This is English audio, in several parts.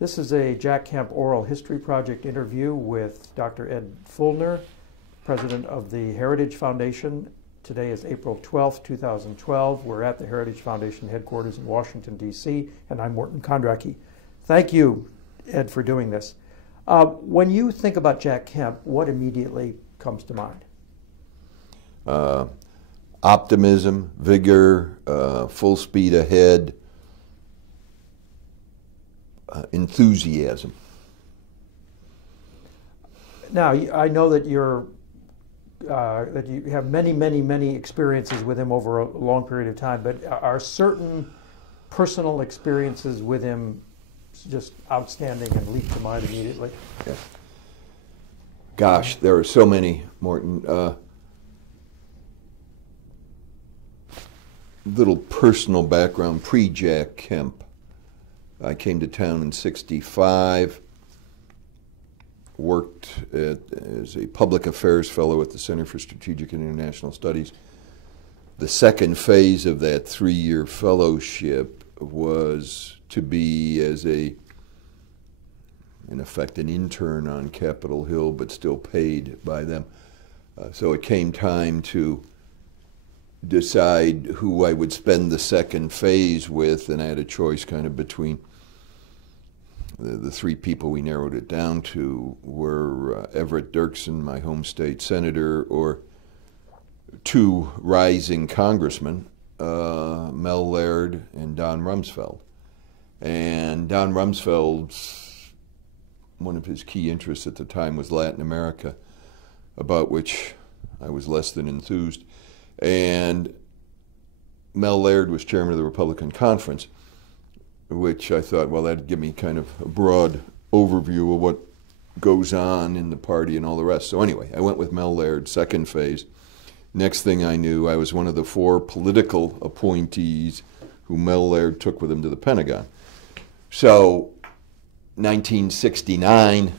This is a Jack Kemp Oral History Project interview with Dr. Ed Fuelner, president of the Heritage Foundation. Today is April 12th, 2012. We're at the Heritage Foundation headquarters in Washington, D.C., and I'm Morton Kondracki. Thank you, Ed, for doing this. When you think about Jack Kemp, what immediately comes to mind? Optimism, vigor, full speed ahead, enthusiasm. Now, I know that that you have many experiences with him over a long period of time, but are certain personal experiences with him just outstanding and leap to mind immediately? Yeah. Gosh, there are so many, Morton. Little personal background, pre-Jack Kemp. I came to town in '65, worked as a public affairs fellow at the Center for Strategic and International Studies. The second phase of that 3-year fellowship was to be as in effect, an intern on Capitol Hill, but still paid by them. So it came time to decide who I would spend the second phase with, and I had a choice kind of between the three people. We narrowed it down to were Everett Dirksen, my home state senator, or two rising congressmen, Mel Laird and Don Rumsfeld. And Don Rumsfeld's, one of his key interests at the time was Latin America, about which I was less than enthused. And Mel Laird was chairman of the Republican Conference, which I thought, well, that'd give me kind of a broad overview of what goes on in the party and all the rest. So anyway, I went with Mel Laird, second phase. Next thing I knew, I was one of the 4 political appointees who Mel Laird took with him to the Pentagon. So 1969,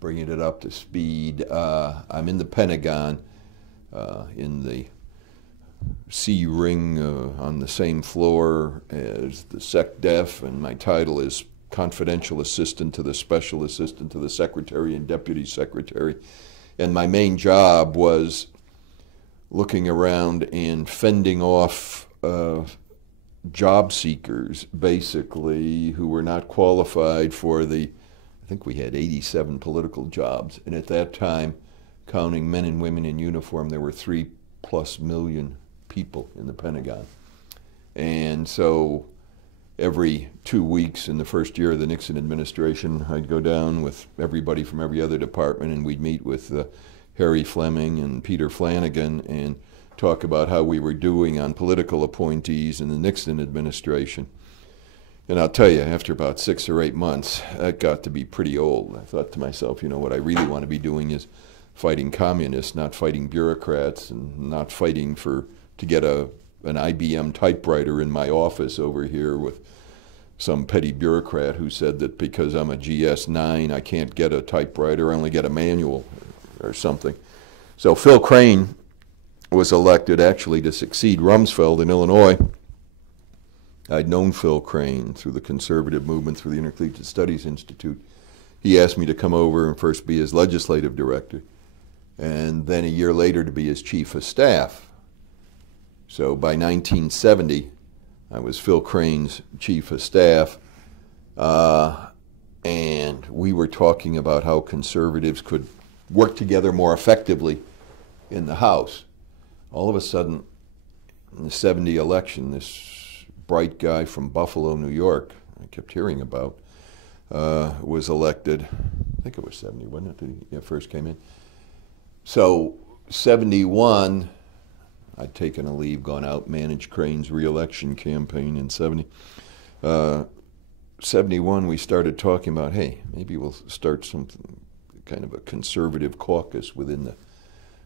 bringing it up to speed, I'm in the Pentagon, in the C ring on the same floor as the SecDef, and my title is Confidential Assistant to the Special Assistant to the Secretary and Deputy Secretary. And my main job was looking around and fending off job seekers, basically, who were not qualified for I think we had 87 political jobs, and at that time, counting men and women in uniform, there were 3+ million people in the Pentagon. And so every 2 weeks in the first year of the Nixon administration, I'd go down with everybody from every other department, and we'd meet with Harry Fleming and Peter Flanagan and talk about how we were doing on political appointees in the Nixon administration. And I'll tell you, after about 6 or 8 months, that got to be pretty old. I thought to myself, you know, what I really want to be doing is fighting communists, not fighting bureaucrats, and not fighting to get an IBM typewriter in my office over here with some petty bureaucrat who said that because I'm a GS9, I can't get a typewriter, I only get a manual or something. So Phil Crane was elected actually to succeed Rumsfeld in Illinois. I'd known Phil Crane through the conservative movement, through the Intercollegiate Studies Institute. He asked me to come over and first be his legislative director, and then a year later to be his chief of staff. So by 1970, I was Phil Crane's chief of staff, and we were talking about how conservatives could work together more effectively in the House. All of a sudden, in the '70 election, this bright guy from Buffalo, New York, I kept hearing about, was elected. I think it was '70, wasn't it? He first came in. So '71, I'd taken a leave, gone out, managed Crane's re-election campaign in '70. '71, we started talking about, hey, maybe we'll start something, kind of a conservative caucus within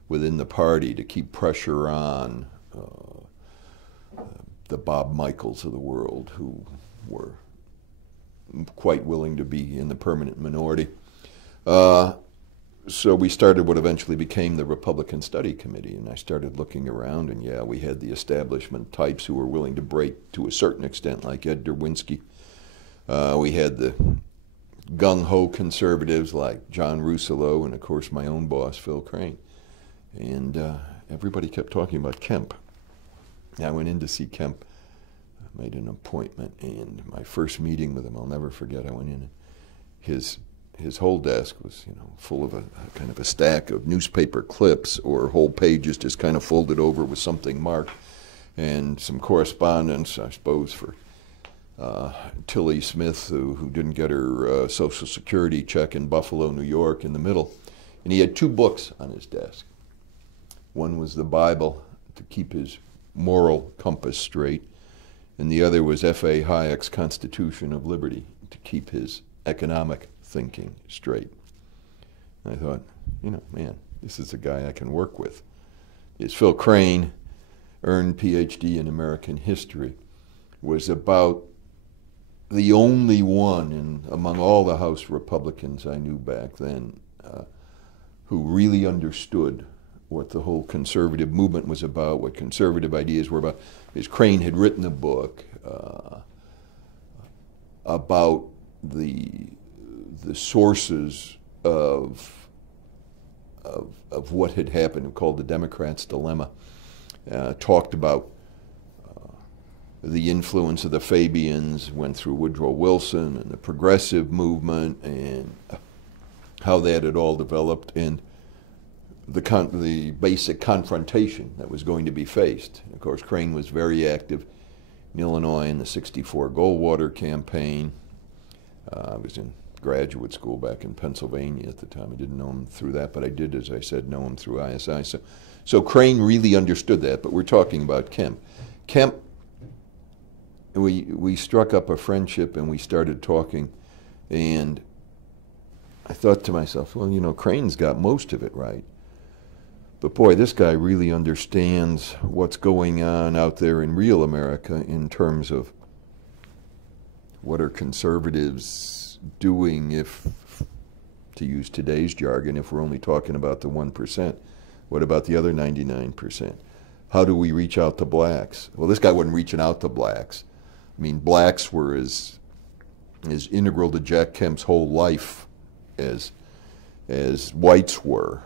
the party to keep pressure on the Bob Michaels of the world, who were quite willing to be in the permanent minority. So we started what eventually became the Republican Study Committee, and I started looking around, and yeah, we had the establishment types who were willing to break to a certain extent, like Ed Derwinski, We had the gung-ho conservatives like John Rousseau and, of course, my own boss, Phil Crane. And everybody kept talking about Kemp. I went in to see Kemp, made an appointment, and my first meeting with him, I'll never forget, I went in, and his whole desk was, you know, full of a kind of a stack of newspaper clips or whole pages just kind of folded over with something marked, and some correspondence, I suppose, for Tilly Smith, who didn't get her Social Security check in Buffalo, New York, in the middle. And he had 2 books on his desk. One was the Bible to keep his moral compass straight, and the other was F.A. Hayek's Constitution of Liberty to keep his economic thinking straight. And I thought, you know, man, this is a guy I can work with. His Phil Crane, earned Ph.D. in American history, was about the only one among all the House Republicans I knew back then who really understood what the whole conservative movement was about, what conservative ideas were about. Because Crane had written a book about the sources of what had happened, called The Democrats' Dilemma. Talked about the influence of the Fabians, went through Woodrow Wilson and the progressive movement and how that had all developed, and the basic confrontation that was going to be faced. And of course, Crane was very active in Illinois in the '64 Goldwater campaign. I was in graduate school back in Pennsylvania at the time. I didn't know him through that, but I did, as I said, know him through ISI. So Crane really understood that, but we're talking about Kemp. Kemp, we struck up a friendship and we started talking, and I thought to myself, well, you know, Crane's got most of it right. But boy, this guy really understands what's going on out there in real America in terms of what are conservatives doing if, to use today's jargon, if we're only talking about the 1%, what about the other 99%? How do we reach out to blacks? Well, this guy wasn't reaching out to blacks. I mean, blacks were as integral to Jack Kemp's whole life as whites were.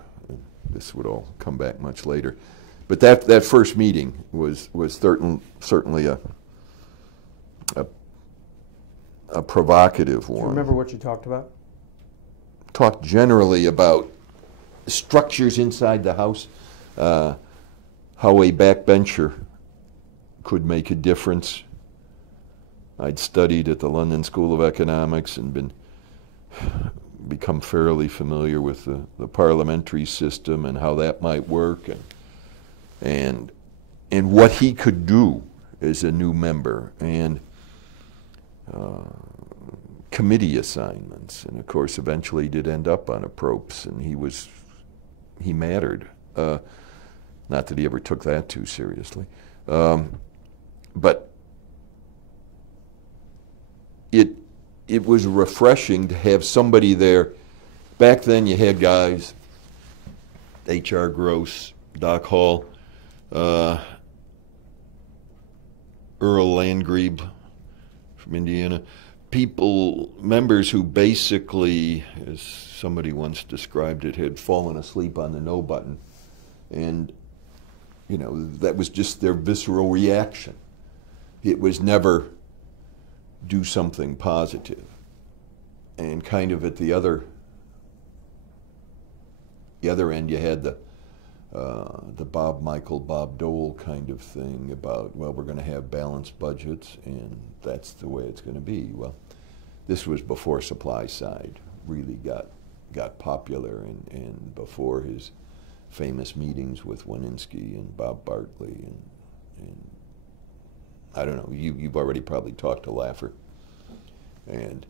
This would all come back much later. But that first meeting was certainly a provocative one. Do you remember what you talked about? Talked generally about structures inside the House, how a backbencher could make a difference. I'd studied at the London School of Economics and become fairly familiar with the parliamentary system and how that might work, and what he could do as a new member, and committee assignments. And of course, eventually he did end up on a Propes, and he mattered. Not that he ever took that too seriously. But it was refreshing to have somebody there. Back then you had guys, H.R. Gross, Doc Hall, Earl Landgrebe from Indiana, members who basically, as somebody once described it, had fallen asleep on the no button. And, you know, that was just their visceral reaction. It was never do something positive. And kind of at the other end, you had the Bob Michael, Bob Dole kind of thing about, well, we're going to have balanced budgets, and that's the way it's going to be. Well, this was before supply side really got popular, and before his famous meetings with Wininski and Bob Bartley, and I don't know, you've already probably talked to Laffer, and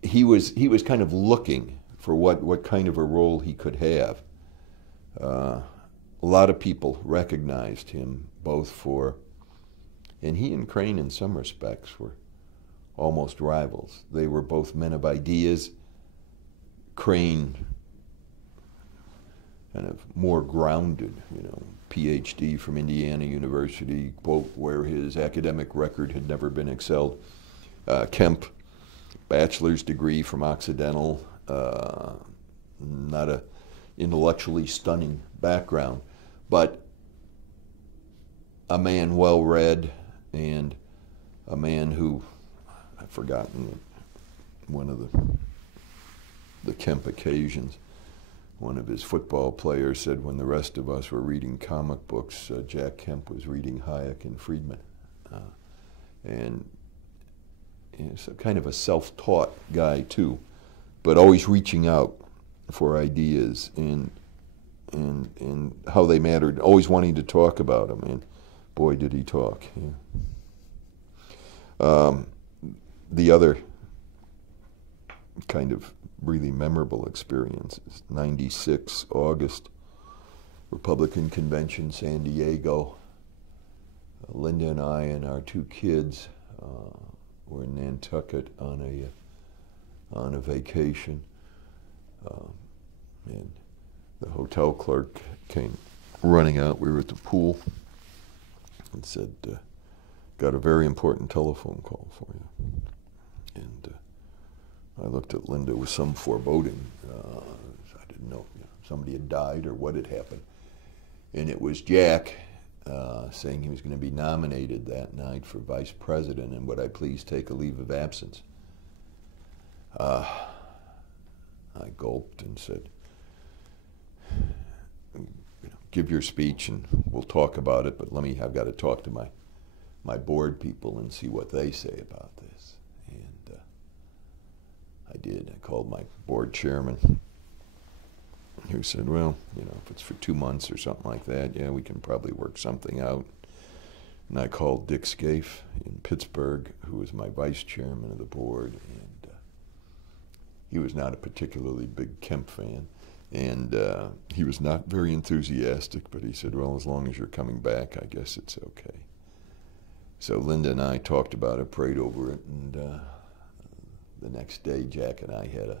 he was kind of looking for what kind of a role he could have. A lot of people recognized him both for, and he and Crane in some respects were almost rivals. They were both men of ideas. Crane kind of more grounded, you know, PhD from Indiana University, quote, where his academic record had never been excelled. Kemp, bachelor's degree from Occidental, not a intellectually stunning background, but a man well-read and a man who, I've forgotten one of the Kemp occasions, one of his football players said when the rest of us were reading comic books, Jack Kemp was reading Hayek and Friedman. And he's kind of a self-taught guy too, but always reaching out for ideas and how they mattered, always wanting to talk about them, and boy did he talk. Yeah. The other kind of really memorable experience is 96 August, Republican Convention, San Diego. Linda and I and our two kids were in Nantucket on a vacation, and the hotel clerk came running out. We were at the pool and said, "Got a very important telephone call for you." And I looked at Linda with some foreboding. I didn't know, somebody had died or what had happened. And it was Jack saying he was going to be nominated that night for vice president, and would I please take a leave of absence. I gulped and said, give your speech and we'll talk about it, but I've got to talk to my board people and see what they say about this. And I did. I called my board chairman, who said, well, if it's for 2 months or something like that, yeah, we can probably work something out. And I called Dick Scaife in Pittsburgh, who was my vice chairman of the board, and he was not a particularly big Kemp fan, and he was not very enthusiastic, but he said, well, as long as you're coming back, I guess it's okay. So Linda and I talked about it, prayed over it, and the next day Jack and I had a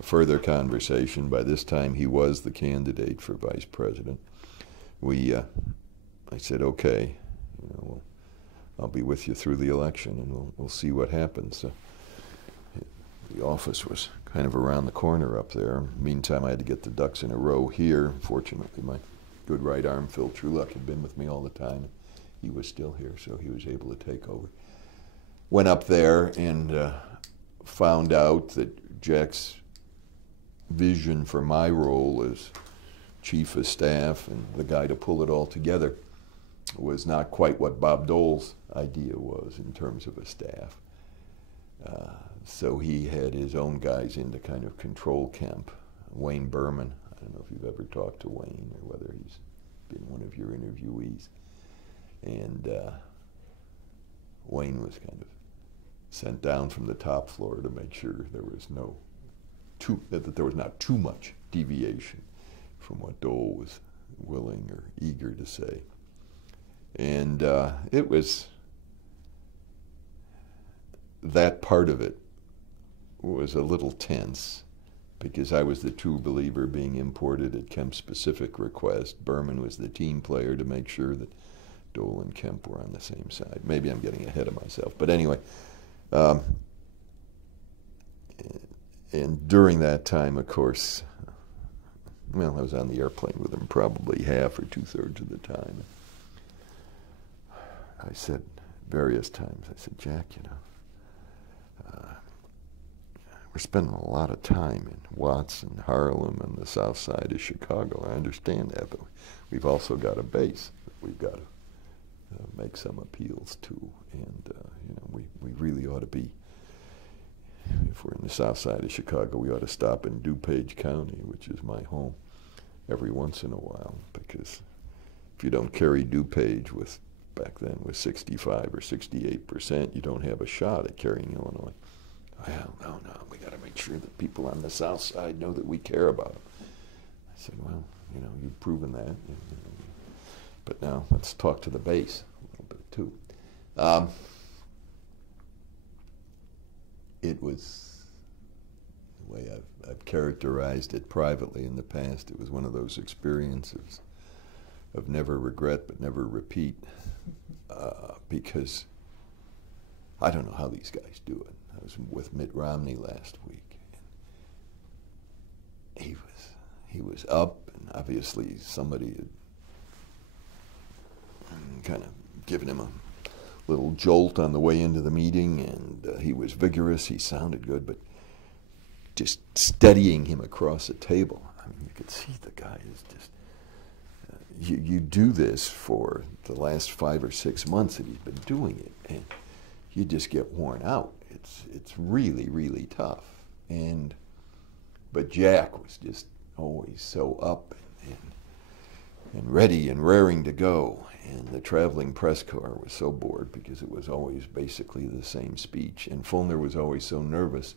further conversation. By this time he was the candidate for vice president. I said, okay, I'll be with you through the election and we'll see what happens. So the office was kind of around the corner up there. Meantime, I had to get the ducks in a row here. Fortunately, my good right arm, Phil Trueluck, had been with me all the time. He was still here, so he was able to take over. Went up there and found out that Jack's vision for my role as chief of staff and the guy to pull it all together was not quite what Bob Dole's idea was in terms of a staff. So he had his own guys in to kind of control Kemp. Wayne Berman, I don't know if you've ever talked to Wayne or whether he's been one of your interviewees. And Wayne was kind of sent down from the top floor to make sure there was that there was not too much deviation from what Dole was willing or eager to say. And it was, that part of it was a little tense because I was the true believer being imported at Kemp's specific request. Berman was the team player to make sure that Dole and Kemp were on the same side. Maybe I'm getting ahead of myself, but anyway. And during that time, of course, well, I was on the airplane with him probably half or 2/3 of the time. I said various times, I said, Jack, we're spending a lot of time in Watts and Harlem and the south side of Chicago. I understand that, but we've also got a base that we've got to make some appeals to. And, we really ought to be, if we're in the south side of Chicago, we ought to stop in DuPage County, which is my home, every once in a while, because if you don't carry DuPage with, back then, with 65 or 68%, you don't have a shot at carrying Illinois. Well, no, we got to make sure that people on the south side know that we care about them. I said, well, you've proven that. But now let's talk to the base a little bit too. It was, the way I've characterized it privately in the past, it was one of those experiences of never regret but never repeat, because I don't know how these guys do it. I was with Mitt Romney last week. And he was up, and obviously somebody had kind of given him a little jolt on the way into the meeting, and he was vigorous, he sounded good, but just steadying him across the table, I mean, you could see the guy is just, you do this for the last 5 or 6 months that he's been doing it, and you just get worn out. It's really, really tough. But Jack was just always so up and ready and raring to go. And the traveling press corps was so bored because it was always basically the same speech. And Fuelner was always so nervous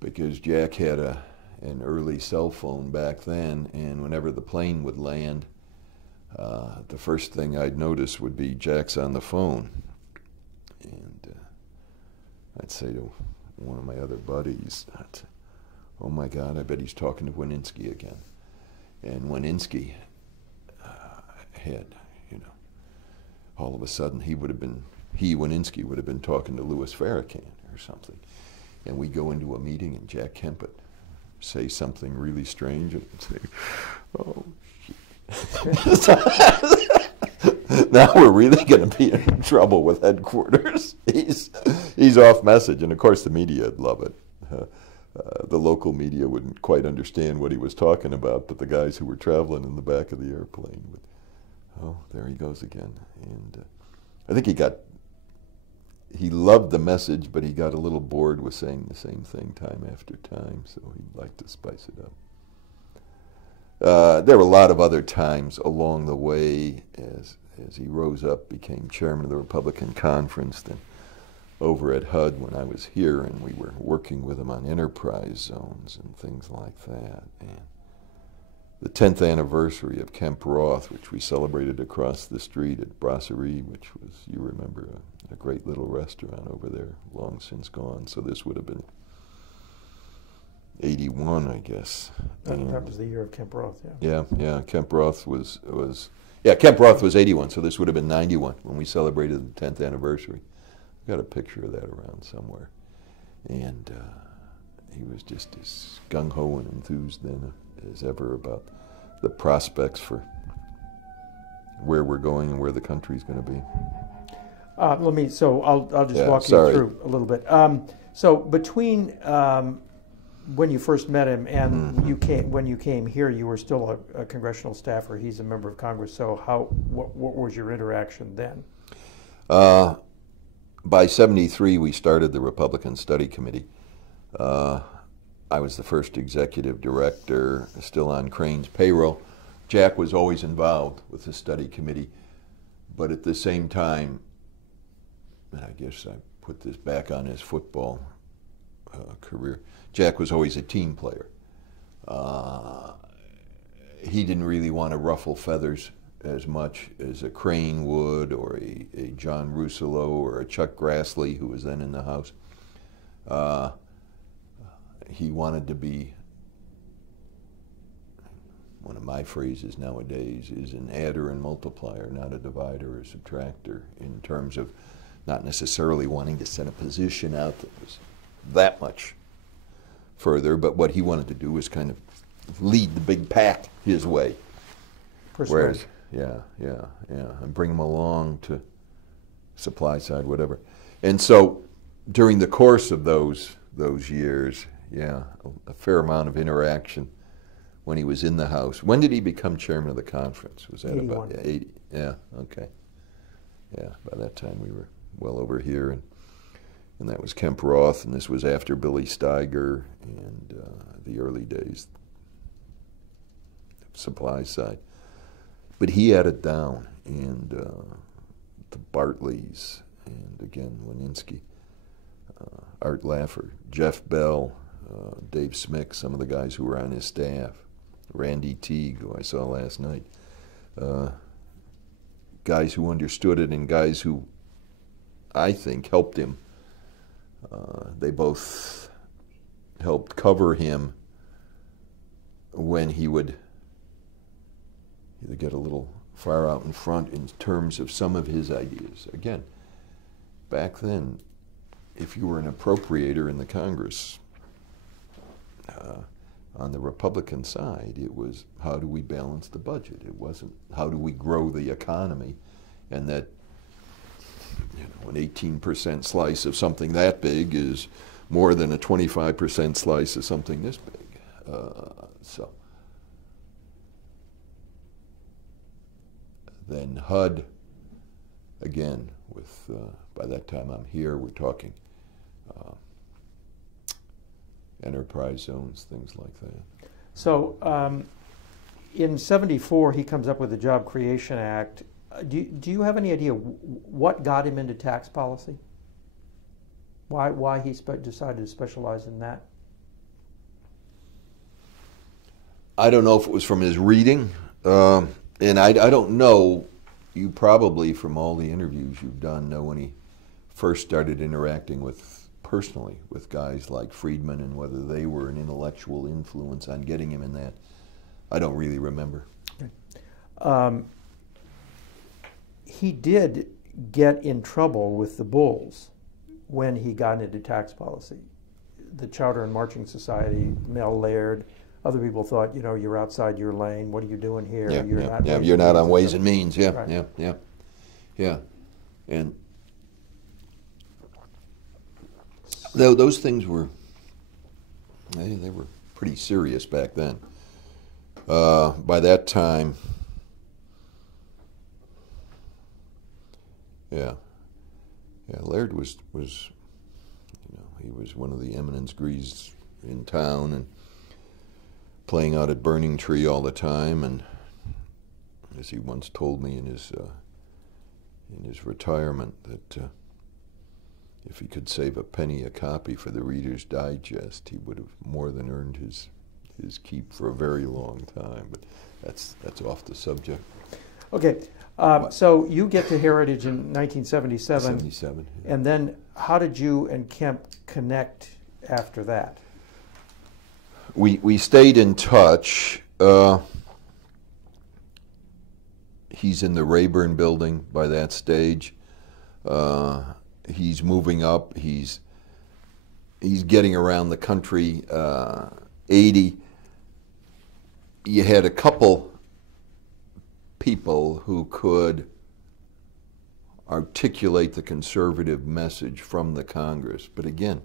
because Jack had an early cell phone back then, and whenever the plane would land, the first thing I'd notice would be Jack's on the phone. And I'd say to one of my other buddies, oh my God, I bet he's talking to Wininski again. And Wininski had, all of a sudden Wininski would have been talking to Louis Farrakhan or something. And we go into a meeting and Jack Kemp would say something really strange and say, oh, shit. Now we're really going to be in trouble with headquarters. He's off message, and of course the media would love it. The local media wouldn't quite understand what he was talking about, but the guys who were traveling in the back of the airplane would, oh, there he goes again. And I think he loved the message, but he got a little bored with saying the same thing time after time, so he'd like to spice it up. There were a lot of other times along the way as he rose up, became chairman of the Republican Conference, then over at HUD when I was here, and we were working with him on enterprise zones and things like that. And the 10th anniversary of Kemp Roth, which we celebrated across the street at Brasserie, which was, you remember, a great little restaurant over there, long since gone. So this would have been 81, I guess. That was the year of Kemp Roth, yeah. Yeah, Kemp Roth was Kemp Roth was 81, so this would have been 91 when we celebrated the 10th anniversary. I've got a picture of that around somewhere. And he was just as gung-ho and enthused then as ever about the prospects for where we're going and where the country's going to be. So I'll just walk you through a little bit. So between when you first met him and when you came here, you were still a congressional staffer. He's a member of Congress. So what was your interaction then? By 73, we started the Republican Study Committee. I was the first executive director, still on Crane's payroll. Jack was always involved with the study committee, but at the same time, and I guess I put this back on his football career, Jack was always a team player. He didn't really want to ruffle feathers as much as a Crane would, or a John Russello, or a Chuck Grassley, who was then in the House. He wanted to be, one of my phrases nowadays is an adder and multiplier, not a divider or subtractor, in terms of not necessarily wanting to set a position out that was that much further, but what he wanted to do was kind of lead the big pack his way. Whereas, and bring them along to supply side, whatever. And so during the course of those years, a fair amount of interaction when he was in the House. When did he become chairman of the conference? Was that 81. about 80? Yeah, okay. Yeah, by that time we were well over here, and that was Kemp Roth, and this was after Billy Steiger and the early days, supply side. But he had it down, and the Bartleys, and again, Wininski, Art Laffer, Jeff Bell, Dave Smick, some of the guys who were on his staff, Randy Teague, who I saw last night, guys who understood it and guys who I think helped him. They both helped cover him when he would either get a little far out in front in terms of some of his ideas. Again, back then, if you were an appropriator in the Congress, on the Republican side, it was how do we balance the budget? It wasn't how do we grow the economy, and that, you know, an 18% slice of something that big is more than a 25% slice of something this big. So then HUD, again, with by that time I'm here, we're talking enterprise zones, things like that. So in '74, he comes up with the Job Creation Act. Do you have any idea what got him into tax policy? Why he decided to specialize in that? I don't know if it was from his reading, and I don't know. You probably, from all the interviews you've done, know when he first started interacting personally with guys like Friedman and whether they were an intellectual influence on getting him in that. I don't really remember. Okay. He did get in trouble with the Bulls when he got into tax policy. The Chowder and Marching Society, Mel Laird, other people thought, you know, you're outside your lane. What are you doing here? You're not on Ways and Means. Yeah, right. yeah. And those things were, they were pretty serious back then. By that time, Laird was, you know, he was one of the eminence grise in town and playing out at Burning Tree all the time. And as he once told me in his retirement, that if he could save a penny a copy for the Reader's Digest, he would have more than earned his keep for a very long time. But that's off the subject. Okay, so you get to Heritage in 1977. 77. Yeah. And then how did you and Kemp connect after that? We stayed in touch. He's in the Rayburn building by that stage. He's moving up. He's getting around the country. 80. You had a couple people who could articulate the conservative message from the Congress, but again,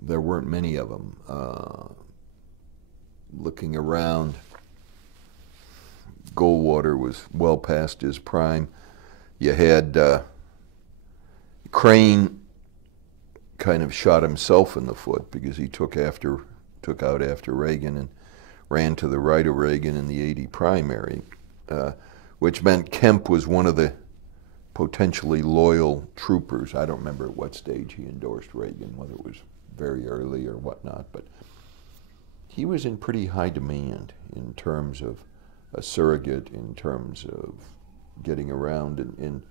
there weren't many of them. Looking around, Goldwater was well past his prime. You had Crane kind of shot himself in the foot because he took out after Reagan and ran to the right of Reagan in the 80 primary, which meant Kemp was one of the potentially loyal troopers. I don't remember at what stage he endorsed Reagan, whether it was very early or whatnot, but he was in pretty high demand in terms of a surrogate, in terms of getting around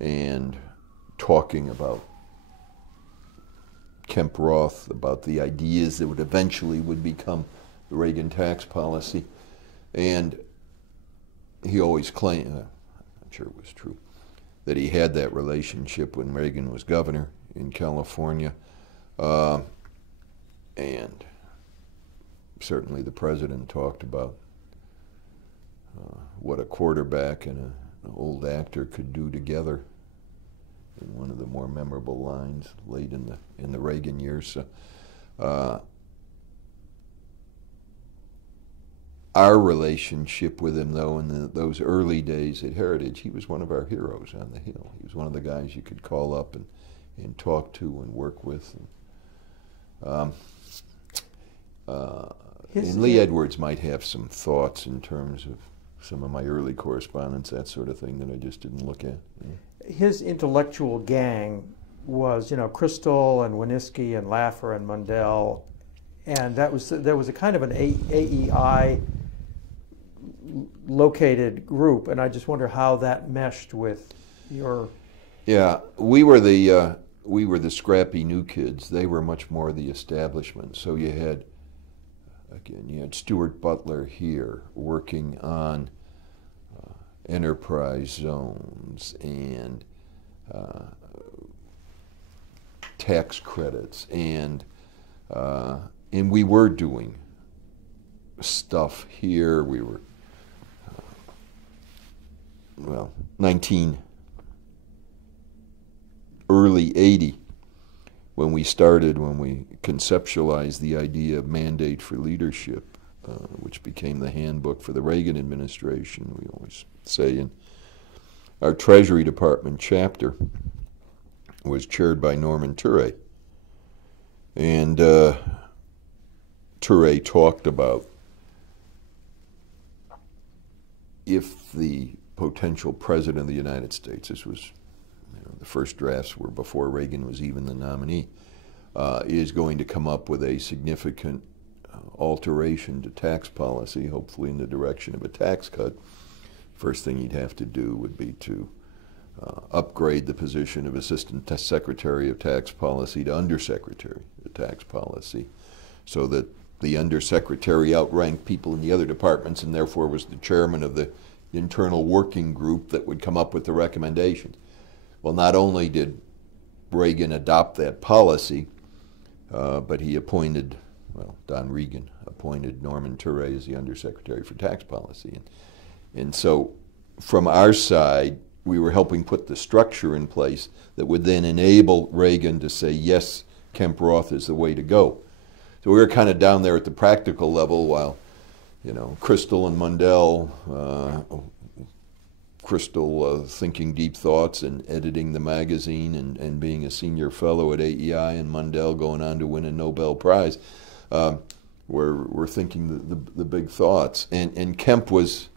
and talking about Kemp Roth, about the ideas that would become the Reagan tax policy. And he always claimed, I'm sure it was true, that he had that relationship when Reagan was governor in California. And certainly the president talked about what a quarterback and an old actor could do together in one of the more memorable lines late in the Reagan years. So, our relationship with him, though, in those early days at Heritage, he was one of our heroes on the Hill. He was one of the guys you could call up and talk to and work with. And Lee Edwards might have some thoughts in terms of some of my early correspondence, that sort of thing, that I just didn't look at. Yeah. His intellectual gang was, you know, Crystal and Winniski and Laffer and Mundell, and there was a kind of an AEI located group, and I just wonder how that meshed with your. Yeah, we were the scrappy new kids. They were much more the establishment. So you had again, you had Stuart Butler here working on enterprise zones and tax credits, and we were doing stuff here. We were, well, early 80, when we conceptualized the idea of mandate for leadership, which became the handbook for the Reagan administration. We always say in our Treasury Department chapter was chaired by Norman Ture. And Ture talked about if the potential president of the United States, this was, the first drafts were before Reagan was even the nominee, is going to come up with a significant alteration to tax policy, hopefully in the direction of a tax cut, first thing he'd have to do would be to upgrade the position of Assistant Secretary of Tax Policy to Undersecretary of Tax Policy, so that the Undersecretary outranked people in the other departments and therefore was the chairman of the internal working group that would come up with the recommendations. Well, not only did Reagan adopt that policy, but he appointed, well, Don Regan appointed Norman Ture as the Undersecretary for Tax Policy. And so from our side, we were helping put the structure in place that would then enable Reagan to say, yes, Kemp Roth is the way to go. So we were kind of down there at the practical level while, Crystal and Mundell, Crystal thinking deep thoughts and editing the magazine and being a senior fellow at AEI, and Mundell going on to win a Nobel Prize, were thinking the big thoughts. And Kemp was,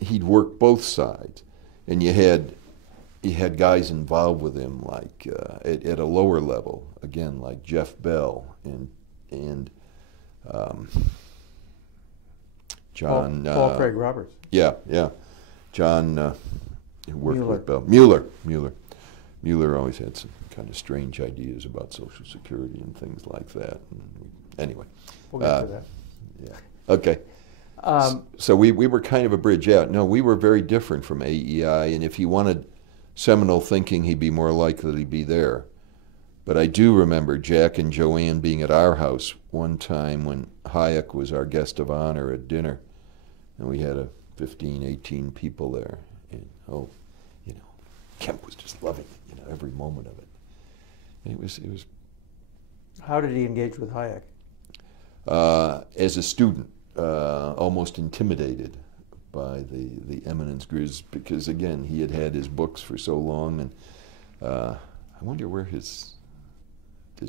he'd work both sides, and you had guys involved with him like at a lower level, again, like Jeff Bell and John Paul Craig Roberts. Yeah, John worked Mueller. with Bell. Mueller always had some kind of strange ideas about Social Security and things like that. Anyway, We'll get to that. yeah, okay. So we were kind of a bridge out. No, we were very different from AEI, and if he wanted seminal thinking, he'd be more likely to be there. But I do remember Jack and Joanne being at our house one time when Hayek was our guest of honor at dinner, and we had 15, 18 people there. And Kemp was just loving it, every moment of it. And it was. How did he engage with Hayek? As a student, almost intimidated by the eminence grizz, because again, he had had his books for so long, and I wonder where does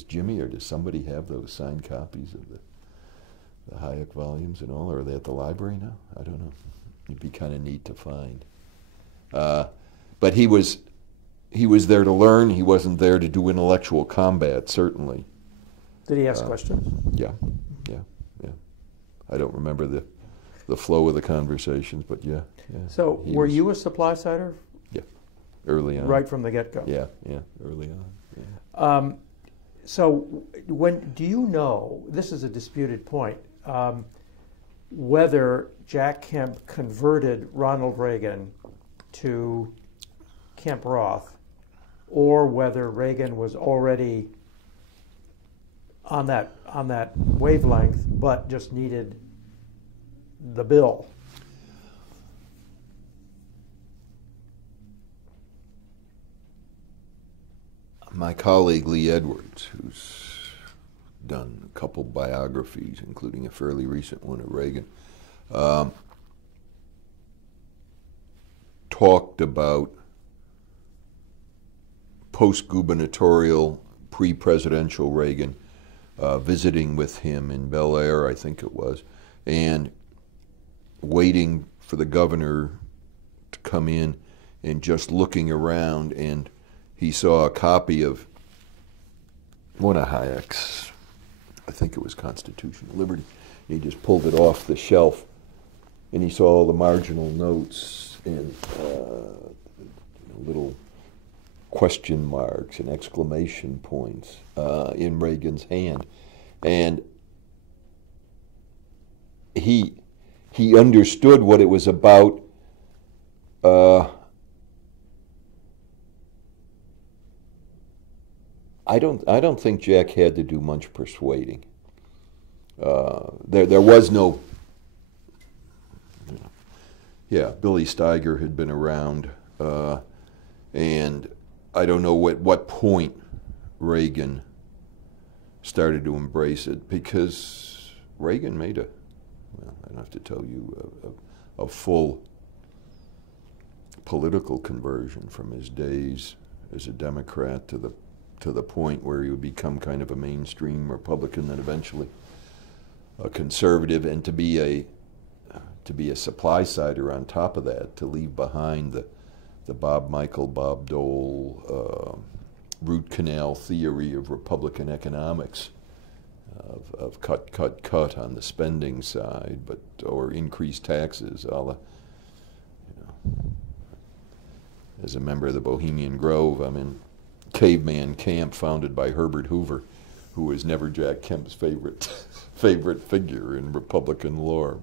Jimmy or does somebody have those signed copies of the Hayek volumes and all, or are they at the library now? I don't know. It'd be kind of neat to find. But he was there to learn. He wasn't there to do intellectual combat, certainly. Did he ask questions? Yeah. I don't remember the flow of the conversations, but yeah. So were you a supply sider? Yeah, early on. Right from the get-go? Yeah, early on. Yeah. So do you know, this is a disputed point, whether Jack Kemp converted Ronald Reagan to Kemp Roth, or whether Reagan was already on that wavelength, but just needed the bill? My colleague Lee Edwards, who's done a couple biographies, including a fairly recent one of Reagan, talked about post-gubernatorial, pre-presidential Reagan visiting with him in Bel Air, I think it was, and waiting for the governor to come in and just looking around, and he saw a copy of one of Hayek's, I think it was Constitution of Liberty. He just pulled it off the shelf, and he saw all the marginal notes and little question marks and exclamation points in Reagan's hand. And he understood what it was about. I don't think Jack had to do much persuading. There was no, yeah, Billy Steiger had been around, and I don't know at what point Reagan started to embrace it, because Reagan made well, I don't have to tell you, a full political conversion from his days as a Democrat to the point where he would become kind of a mainstream Republican, then eventually a conservative, and to be a supply sider on top of that, to leave behind the Bob Michael, Bob Dole root canal theory of Republican economics, of cut on the spending side, or increase taxes, as a member of the Bohemian Grove, I'm in Caveman Camp, founded by Herbert Hoover, who was never Jack Kemp's favorite figure in Republican lore.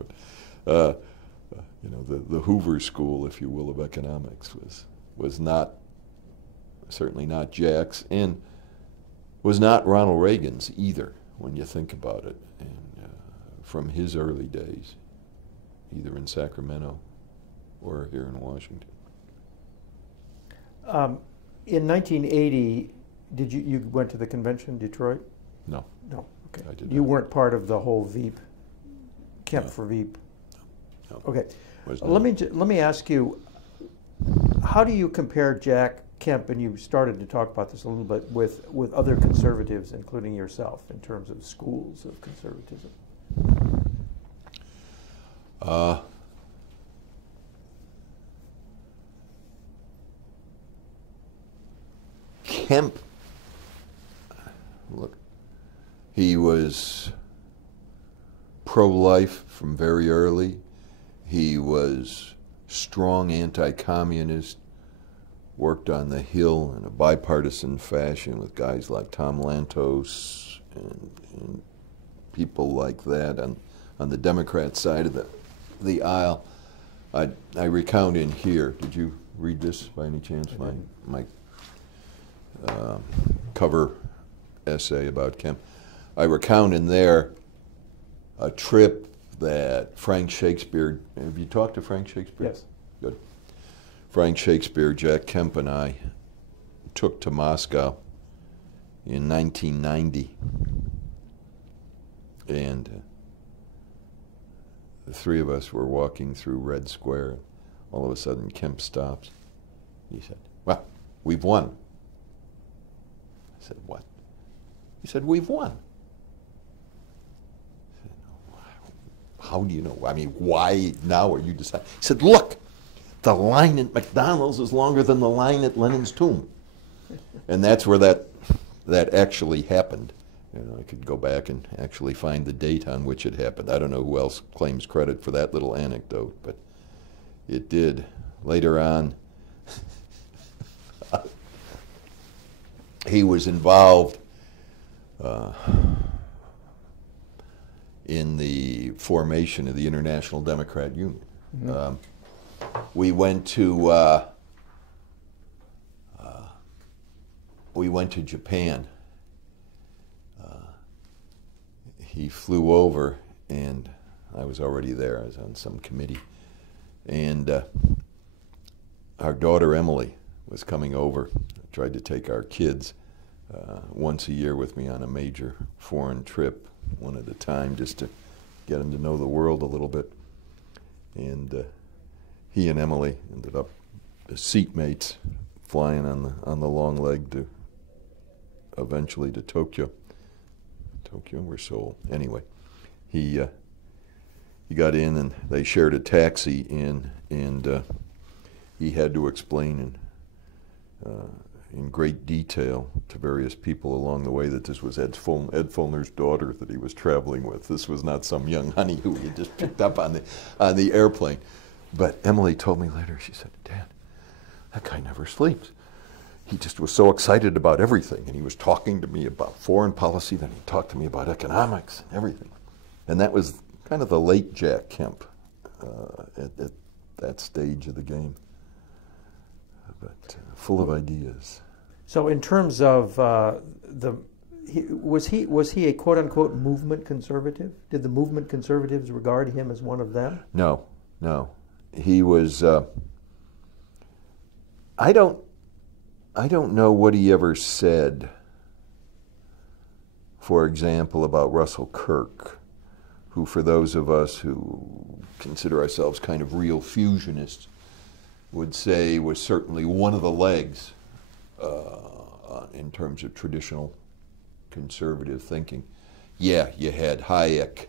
But the Hoover school, if you will, of economics was not, certainly not Jack's, and was not Ronald Reagan's either, when you think about it. And from his early days, either in Sacramento or here in Washington. In 1980, did you went to the convention in Detroit? No. No. Okay. I did You not. weren't part of the whole Veep, Kemp No. for Veep. No. Okay. Was Let not. me ask you, how do you compare Jack Kemp, and you started to talk about this a little bit, with other conservatives, including yourself, in terms of schools of conservatism? Kemp, look, he was pro-life from very early. He was strong anti-communist, worked on the Hill in a bipartisan fashion with guys like Tom Lantos and people like that on the Democrat side of the aisle. I recount in here. Did you read this by any chance? My cover essay about Kemp. I recount in there a trip that Frank Shakespeare. Have you talked to Frank Shakespeare? Yes. Good. Frank Shakespeare, Jack Kemp, and I took to Moscow in 1990, and the three of us were walking through Red Square. All of a sudden, Kemp stops. He said, "Well, we've won." I said, "What?" He said, "We've won." I said, "No, how do you know? I mean, why now are you deciding?" He said, "Look, the line at McDonald's is longer than the line at Lenin's tomb." And that's where that actually happened. I could go back and actually find the date on which it happened. I don't know who else claims credit for that little anecdote, but it did. Later on, he was involved in the formation of the International Democrat Union. Mm-hmm. We went to Japan. He flew over, and I was already there. I was on some committee, and our daughter Emily was coming over. I tried to take our kids once a year with me on a major foreign trip, one at a time, just to get them to know the world a little bit. And he and Emily ended up as seatmates, flying on the long leg to eventually to Tokyo or Seoul. Anyway, he got in, and they shared a taxi in, and he had to explain in great detail to various people along the way that this was Ed Fuelner's daughter that he was traveling with. This was not some young honey who he had just picked up on the airplane. But Emily told me later, she said, "Dad, that guy never sleeps. He just was so excited about everything, and he was talking to me about foreign policy, then he talked to me about economics and everything." And that was kind of the late Jack Kemp at that stage of the game, but full of ideas. So in terms of was he a quote unquote movement conservative? Did the movement conservatives regard him as one of them? No, no. He was. I don't know what he ever said, for example, about Russell Kirk, who, for those of us who consider ourselves kind of real fusionists, would say was certainly one of the legs in terms of traditional conservative thinking. Yeah, you had Hayek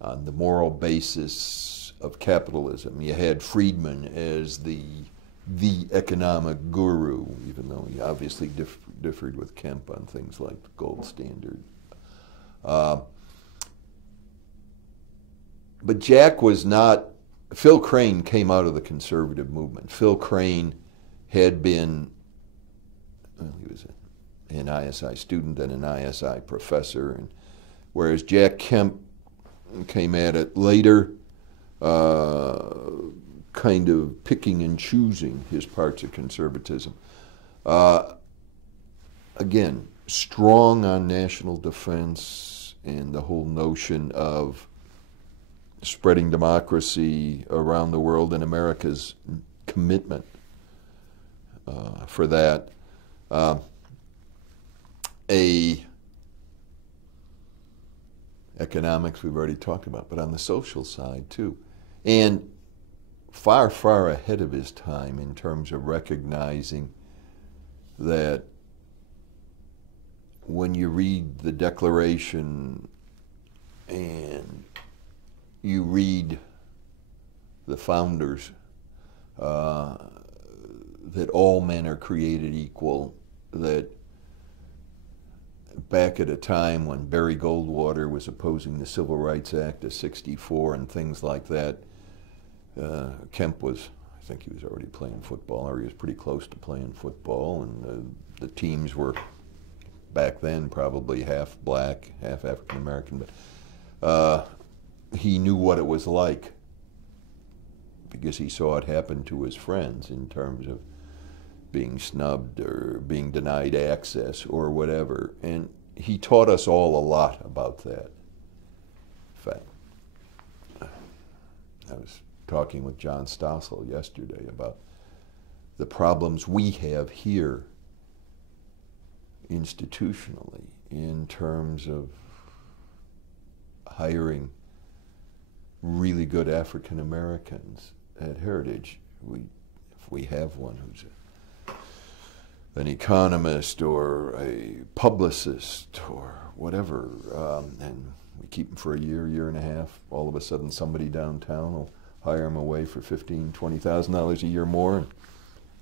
on the moral basis of capitalism. You had Friedman as the economic guru, even though he obviously differed with Kemp on things like the gold standard. But Jack was not. Phil Crane came out of the conservative movement. Phil Crane had been, well, he was an ISI student and an ISI professor, and whereas Jack Kemp came at it later, kind of picking and choosing his parts of conservatism. Again, strong on national defense and the whole notion of spreading democracy around the world and America's commitment for that. Economics we've already talked about, but on the social side too. And far, far ahead of his time in terms of recognizing that when you read the Declaration and you read the founders, that all men are created equal, that back at a time when Barry Goldwater was opposing the Civil Rights Act of '64 and things like that, Kemp was, I think he was already playing football, or he was pretty close to playing football, and the teams were back then probably half black, half African American, but he knew what it was like because he saw it happen to his friends in terms of being snubbed or being denied access or whatever. And he taught us all a lot about that. In fact, I was talking with John Stossel yesterday about the problems we have here institutionally in terms of hiring really good African Americans at Heritage. If we have one who's an economist or a publicist or whatever, and we keep them for a year, year and a half, all of a sudden somebody downtown will hire them away for $15,000, $20,000 a year more, and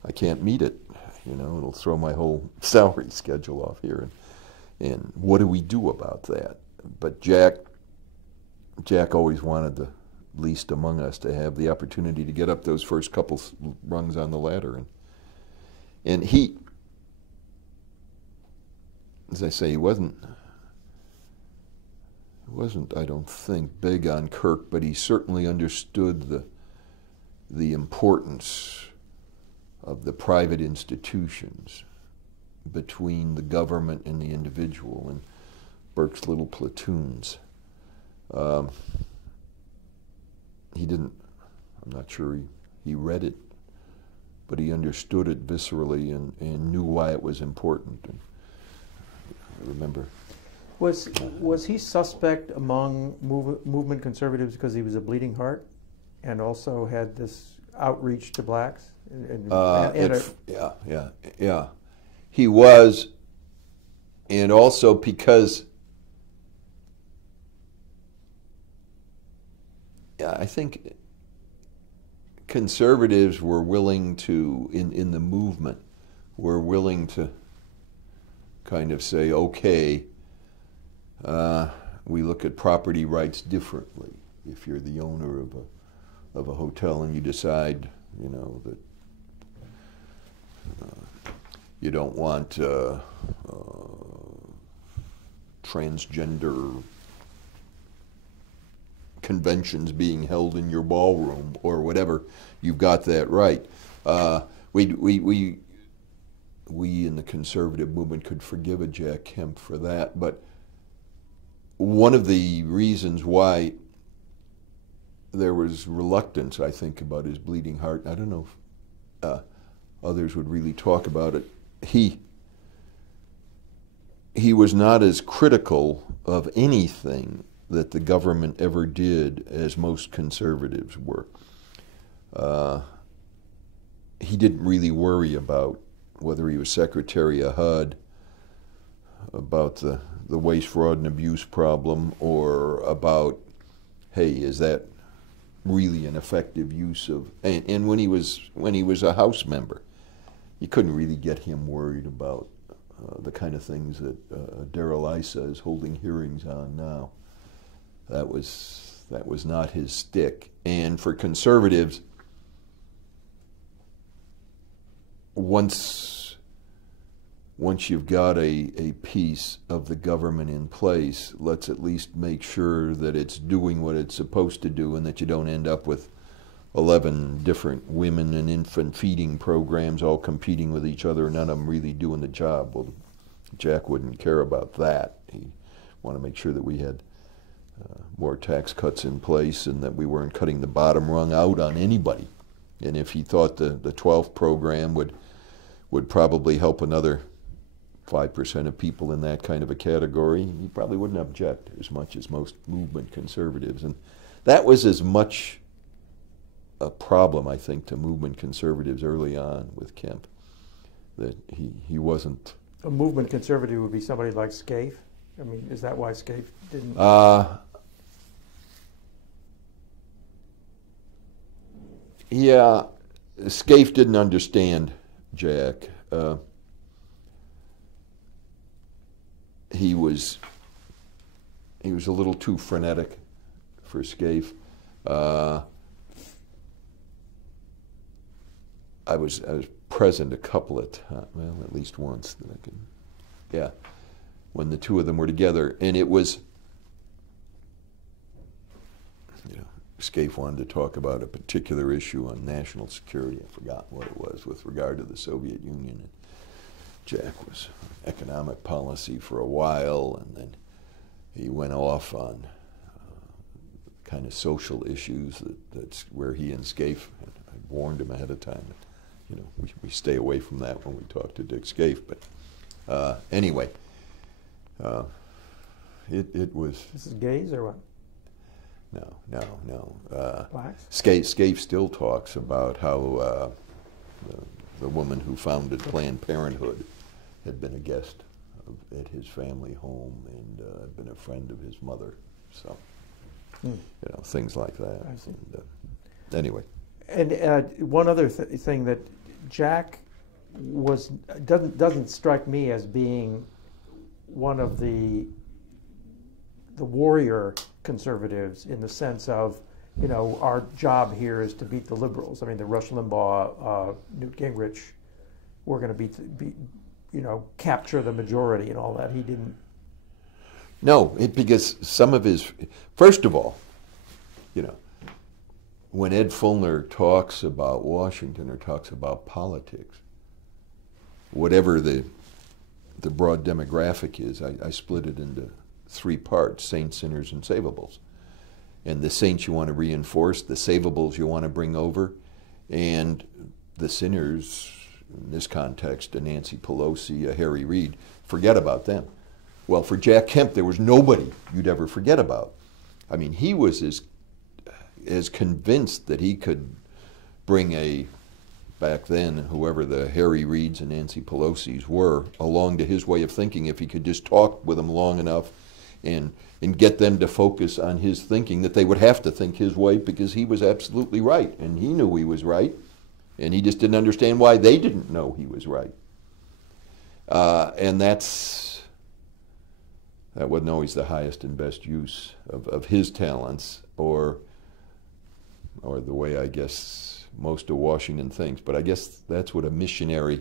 I can't meet it. You know, it'll throw my whole salary schedule off here. And what do we do about that? But Jack always wanted the least among us to have the opportunity to get up those first couple rungs on the ladder. And he, as I say, he wasn't, I don't think, big on Kirk, but he certainly understood the importance of the private institutions between the government and the individual, and Burke's little platoons. He didn't, I'm not sure he read it, but he understood it viscerally and knew why it was important. And I remember. Was he suspect among movement conservatives because he was a bleeding heart and also had this outreach to blacks? Yeah. He was, and also because I think conservatives were willing to, in the movement, were willing to kind of say, okay, we look at property rights differently. If you're the owner of a hotel and you decide, you know, that you don't want transgender conventions being held in your ballroom or whatever, you've got that right. We in the conservative movement could forgive a Jack Kemp for that, but one of the reasons why there was reluctance, I think, about his bleeding heart, I don't know if others would really talk about it, he was not as critical of anything that the government ever did as most conservatives were. He didn't really worry about whether he was Secretary of HUD, about the waste, fraud, and abuse problem, or about, hey, is that really an effective use of, and when he was a House member, you couldn't really get him worried about the kind of things that Darrell Issa is holding hearings on now. That was not his stick. And for conservatives, once you've got a piece of the government in place, let's at least make sure that it's doing what it's supposed to do and that you don't end up with 11 different women and infant feeding programs all competing with each other and none of them really doing the job. Well, Jack wouldn't care about that. He wanted to make sure that we had more tax cuts in place and that we weren't cutting the bottom rung out on anybody. And if he thought the 12th program would probably help another 5% of people in that kind of a category, he probably wouldn't object as much as most movement conservatives. And that was as much a problem, I think, to movement conservatives early on with Kemp, that he wasn't. A movement conservative would be somebody like Scaife? I mean, is that why Scaife didn't? Yeah, Scaife didn't understand Jack. He was a little too frenetic for Scaife. I was present a couple of times, well, at least once that I can, yeah, when the two of them were together, and it was, Scaife wanted to talk about a particular issue on national security. I forgot what it was with regard to the Soviet Union. And Jack was economic policy for a while, and then he went off on kind of social issues. That's where he and Scaife, I warned him ahead of time that, we stay away from that when we talk to Dick Scaife. But anyway, it was. This is gays or what? No. Blacks? Scaife still talks about how the woman who founded Planned Parenthood had been a guest at his family home and had been a friend of his mother. So, things like that. I see. And, anyway. And one other thing that Jack doesn't strike me as being one of the warrior conservatives in the sense of, our job here is to beat the liberals. I mean, the Rush Limbaugh, Newt Gingrich, we're going to capture the majority and all that. He didn't. No, because some of his, first of all, when Ed Fuelner talks about Washington or talks about politics, whatever the broad demographic is, I split it into 3 parts: saints, sinners, and savables. And the saints you want to reinforce, the savables you want to bring over, and the sinners, in this context, a Nancy Pelosi, a Harry Reid, forget about them. Well, for Jack Kemp, there was nobody you'd ever forget about. I mean, he was as convinced that he could bring back then, whoever the Harry Reids and Nancy Pelosi's were, along to his way of thinking if he could just talk with them long enough and get them to focus on his thinking, that they would have to think his way because he was absolutely right, and he knew he was right, and he just didn't understand why they didn't know he was right. And that wasn't always the highest and best use of his talents, or the way I guess most of Washington thinks. But I guess that's what a missionary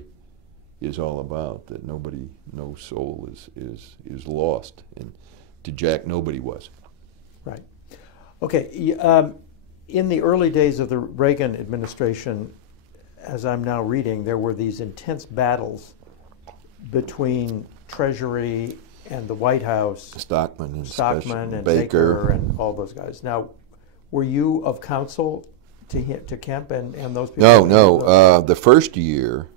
is all about, that no soul is lost. And to Jack, nobody was. Right. Okay, in the early days of the Reagan administration, as I'm now reading, there were these intense battles between Treasury and the White House. Stockman and Baker and all those guys. Now, were you of counsel to Kemp and those people? No. The first year,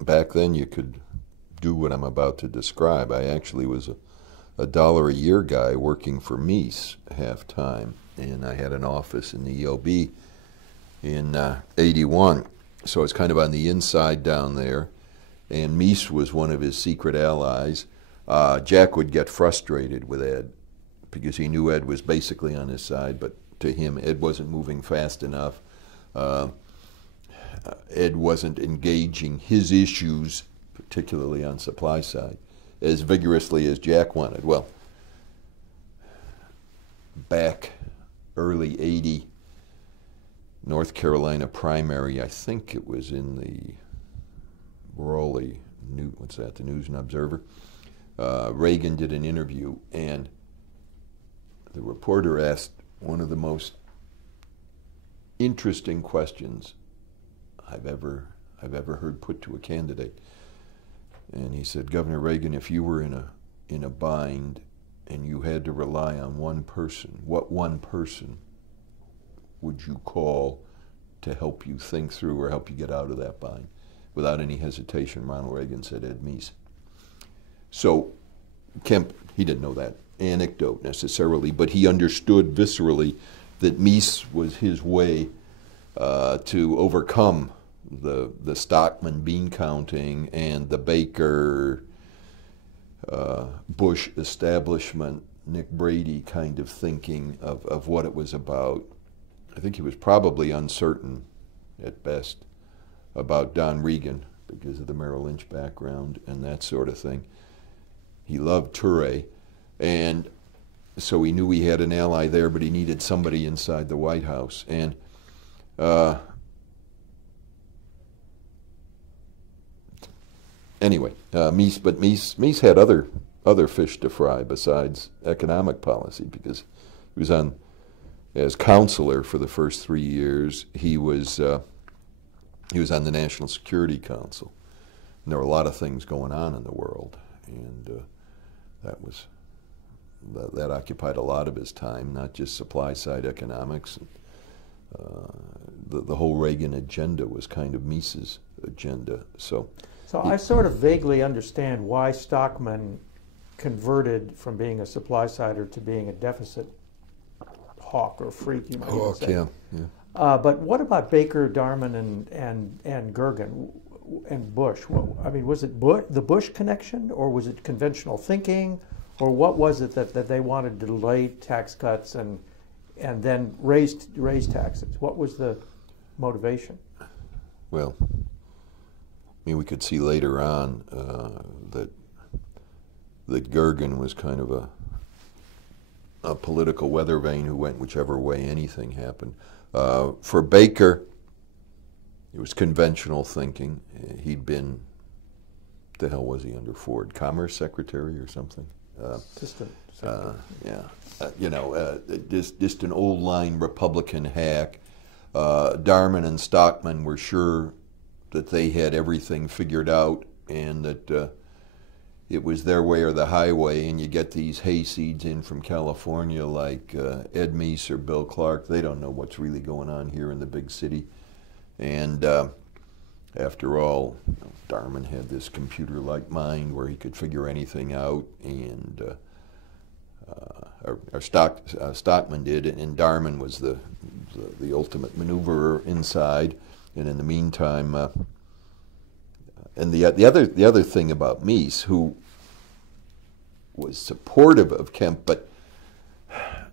back then you could do what I'm about to describe. I actually was a $1 a year guy working for Meese half-time, and I had an office in the EOB in 81. So I was kind of on the inside down there, and Meese was one of his secret allies. Jack would get frustrated with Ed because he knew Ed was basically on his side, but to him, Ed wasn't moving fast enough. Ed wasn't engaging his issues, particularly on supply side, as vigorously as Jack wanted. Well, back early 80, North Carolina primary, I think it was in the Raleigh, the News and Observer. Reagan did an interview, and the reporter asked one of the most interesting questions I've ever heard put to a candidate. And he said, Governor Reagan, if you were in a bind and you had to rely on one person, what one person would you call to help you think through or help you get out of that bind? Without any hesitation, Ronald Reagan said Ed Meese. So Kemp, he didn't know that anecdote necessarily, but he understood viscerally that Meese was his way to overcome the Stockman bean counting and the Baker Bush establishment, Nick Brady kind of thinking of what it was about. I think he was probably uncertain at best about Don Regan because of the Merrill Lynch background and that sort of thing. He loved Toure, and so he knew he had an ally there, but he needed somebody inside the White House. And anyway, Meese had other fish to fry besides economic policy, because he was on as counselor for the first 3 years. He was on the National Security Council, and there were a lot of things going on in the world, and that occupied a lot of his time, not just supply side economics. The whole Reagan agenda was kind of Meese's agenda. So I sort of vaguely understand why Stockman converted from being a supply sider to being a deficit hawk or freak, you might even say. Yeah. But what about Baker, Darman, and Gergen and Bush? I mean, was it the Bush connection, or was it conventional thinking, or what was it that they wanted to delay tax cuts and then raise taxes? What was the motivation? Well, I mean, we could see later on that Gergen was kind of a political weather vane who went whichever way anything happened. For Baker, it was conventional thinking. He'd been, the hell was he under Ford? Commerce Secretary or something? Assistant Secretary. Just an old line Republican hack. Darman and Stockman were sure that they had everything figured out and that it was their way or the highway, and you get these hayseeds in from California like Ed Meese or Bill Clark. They don't know what's really going on here in the big city. And after all, Darman had this computer-like mind where he could figure anything out, and Stockman did, and Darman was the ultimate maneuverer inside. And in the meantime, and the other thing about Meese, who was supportive of Kemp, but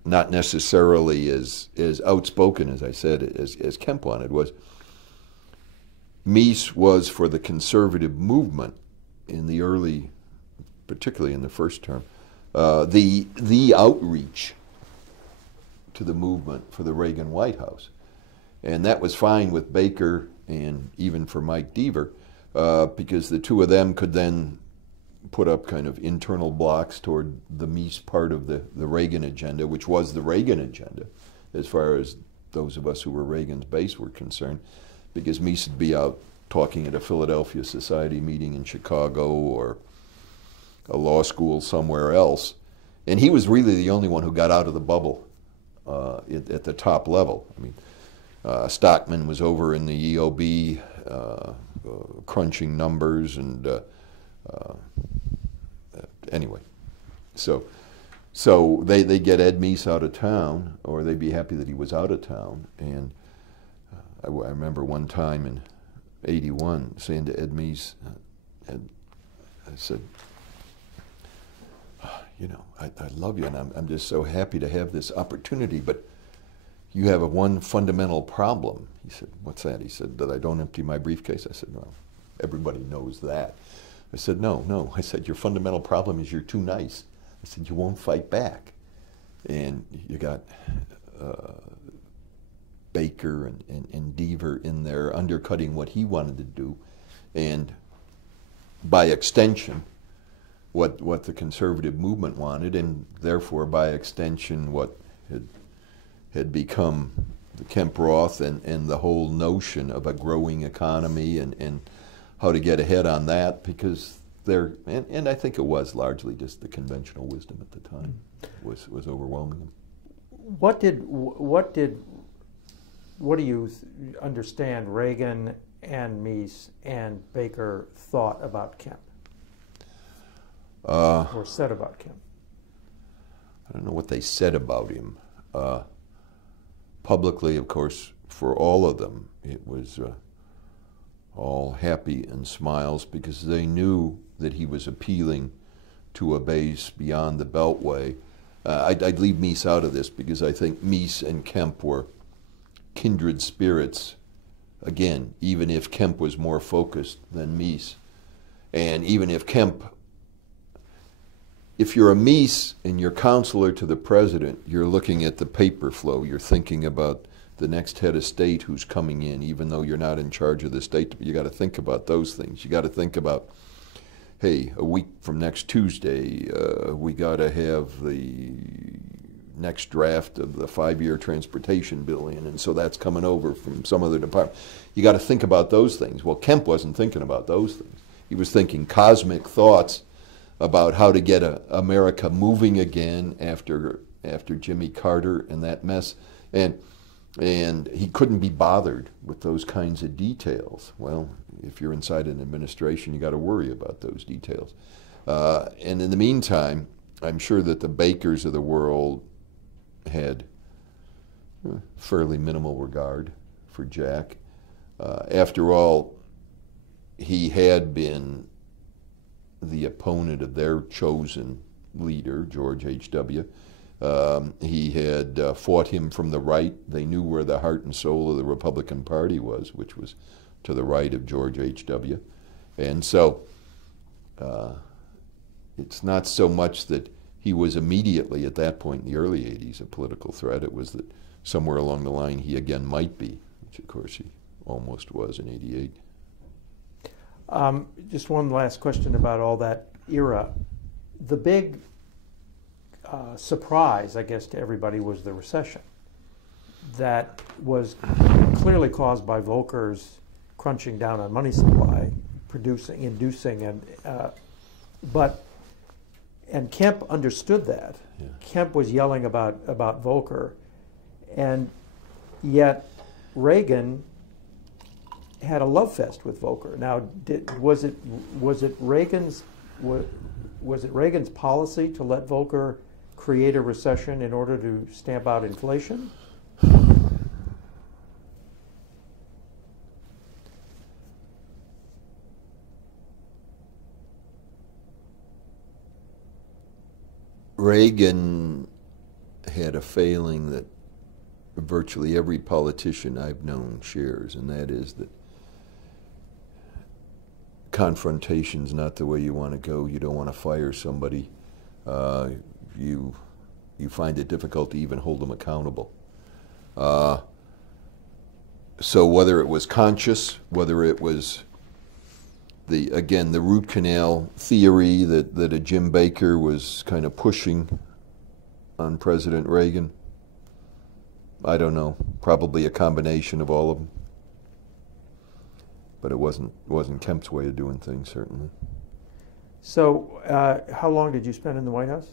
not necessarily as outspoken, as I said, as Kemp wanted, was Meese was for the conservative movement in the early, particularly in the first term, the outreach to the movement for the Reagan White House. And that was fine with Baker and even for Mike Deaver, because the two of them could then put up kind of internal blocks toward the Meese part of the Reagan agenda, which was the Reagan agenda, as far as those of us who were Reagan's base were concerned, because Meese would be out talking at a Philadelphia Society meeting in Chicago or a law school somewhere else, and he was really the only one who got out of the bubble at the top level. I mean, Stockman was over in the EOB crunching numbers, and anyway, so they get Ed Meese out of town, or they'd be happy that he was out of town. And I remember one time in '81 saying to Ed Meese, I said, you know, I love you, and I'm just so happy to have this opportunity, but you have one fundamental problem. He said, what's that? He said, that I don't empty my briefcase. I said, well, everybody knows that. I said, no. I said, your fundamental problem is you're too nice. I said, you won't fight back. And you got Baker and Deaver in there undercutting what he wanted to do, and by extension, what the conservative movement wanted, and therefore by extension what had become the Kemp Roth and the whole notion of a growing economy and how to get ahead on that, because and I think it was largely just the conventional wisdom at the time was overwhelming them. What do you understand Reagan and Meese and Baker thought about Kemp? Or said about Kemp? I don't know what they said about him. Publicly, of course, for all of them, it was all happy and smiles, because they knew that he was appealing to a base beyond the Beltway. I'd leave Meese out of this, because I think Meese and Kemp were kindred spirits, again, even if Kemp was more focused than Meese. And even if you're a Meese and you're counselor to the president, you're looking at the paper flow. You're thinking about the next head of state who's coming in, even though you're not in charge of the state. You got to think about those things. You got to think about, hey, a week from next Tuesday, we got to have the next draft of the 5-year transportation bill in, and so that's coming over from some other department. You got to think about those things. Well, Kemp wasn't thinking about those things. He was thinking cosmic thoughts about how to get America moving again after Jimmy Carter and that mess, and he couldn't be bothered with those kinds of details. Well, if you're inside an administration, you got to worry about those details. And in the meantime, I'm sure that the Bakers of the world had fairly minimal regard for Jack. After all, he had been the opponent of their chosen leader, George H.W. He had fought him from the right. They knew where the heart and soul of the Republican Party was, which was to the right of George H.W. And so it's not so much that he was immediately at that point in the early 80s a political threat. It was that somewhere along the line he again might be, which of course he almost was in '88. Just one last question about all that era. The big surprise, I guess, to everybody was the recession. That was clearly caused by Volker's crunching down on money supply, inducing, and Kemp understood that. Yeah. Kemp was yelling about Volker, and yet Reagan had a love fest with Volker. Now, was it Reagan's policy to let Volker create a recession in order to stamp out inflation? Reagan had a failing that virtually every politician I've known shares, and that is that confrontation's not the way you want to go. You don't want to fire somebody. You find it difficult to even hold them accountable. So whether it was conscious, whether it was again, the root canal theory that a Jim Baker was kind of pushing on President Reagan. I don't know, probably a combination of all of them. But it wasn't Kemp's way of doing things, certainly. So how long did you spend in the White House?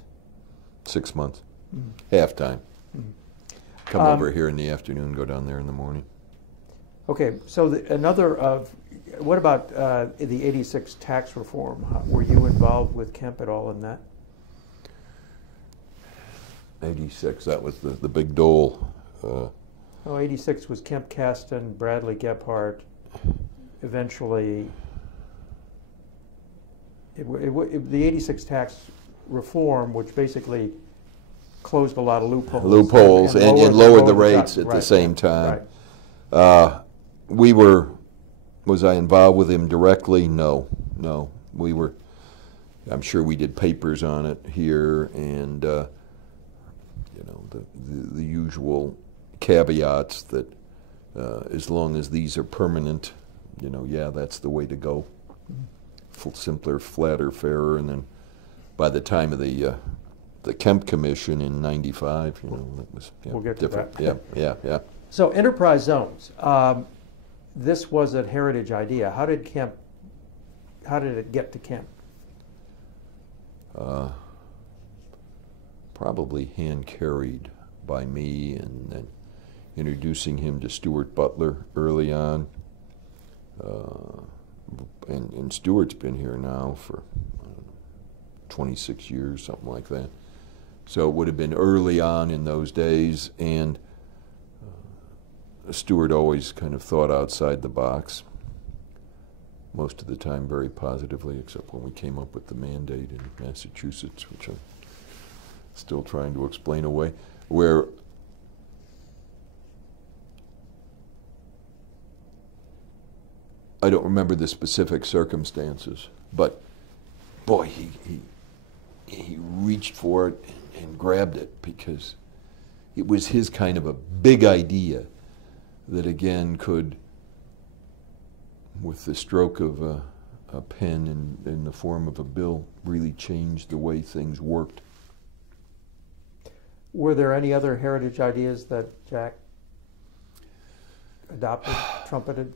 6 months. Mm-hmm. Half-time. Mm-hmm. Come over here in the afternoon, go down there in the morning. Okay, so what about the 86 tax reform? Were you involved with Kemp at all in that? 86, that was the big dole. 86 was Kemp, Kasten, Bradley, Gephardt. Eventually, the 86 tax reform, which basically closed a lot of loopholes and lowered the rates at the same time. Right. Was I involved with him directly? No. We were, I'm sure we did papers on it here, and the usual caveats that as long as these are permanent, yeah, that's the way to go. Simpler, flatter, fairer, and then by the time of the Kemp Commission in '95, that was we'll get different. To that. Yeah. So enterprise zones. This was a heritage idea. How did it get to Kemp? Probably hand carried by me, and then introducing him to Stuart Butler early on. And Stuart's been here now for 26 years, something like that. So it would have been early on in those days, and Stuart always kind of thought outside the box, most of the time very positively, except when we came up with the mandate in Massachusetts, which I'm still trying to explain away, where I don't remember the specific circumstances, but boy, he reached for it and grabbed it, because it was his kind of a big idea that, again, could, with the stroke of a pen in the form of a bill, really change the way things worked. Were there any other heritage ideas that Jack adopted, trumpeted?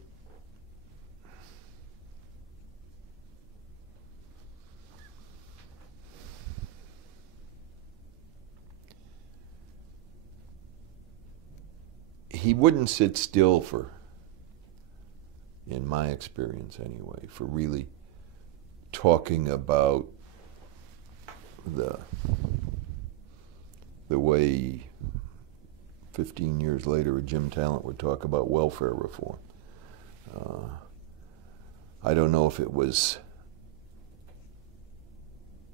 He wouldn't sit still for, in my experience anyway, for really talking about the way 15 years later a Jim Talent would talk about welfare reform. I don't know if it was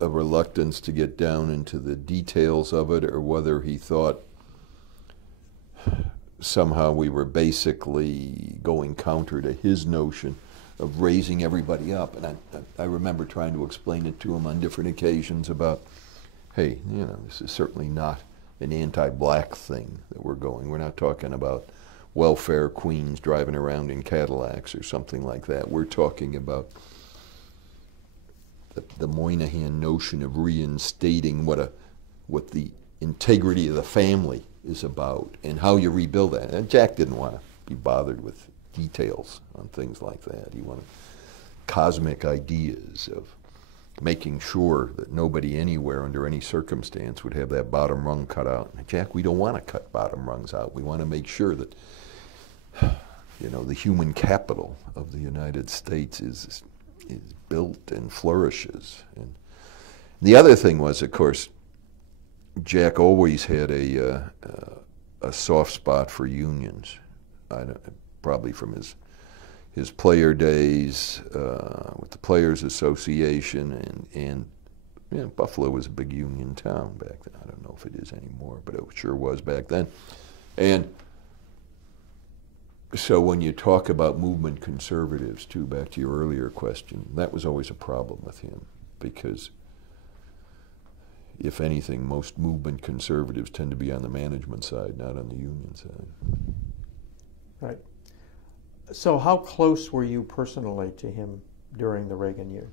a reluctance to get down into the details of it, or whether he thought somehow we were basically going counter to his notion of raising everybody up. And I remember trying to explain it to him on different occasions about, hey, this is certainly not an anti-black thing that we're going. We're not talking about welfare queens driving around in Cadillacs or something like that. We're talking about the Moynihan notion of reinstating what the integrity of the family is about, and how you rebuild that. And Jack didn't want to be bothered with details on things like that. He wanted cosmic ideas of making sure that nobody anywhere under any circumstance would have that bottom rung cut out. And Jack, we don't want to cut bottom rungs out. We want to make sure that the human capital of the United States is built and flourishes. And the other thing was, of course, Jack always had a soft spot for unions. Probably from his player days with the Players Association, and Buffalo was a big union town back then. I don't know if it is anymore, but it sure was back then. And so when you talk about movement conservatives, too, back to your earlier question, that was always a problem with him, because if anything, most movement conservatives tend to be on the management side, not on the union side. Right. So how close were you personally to him during the Reagan years?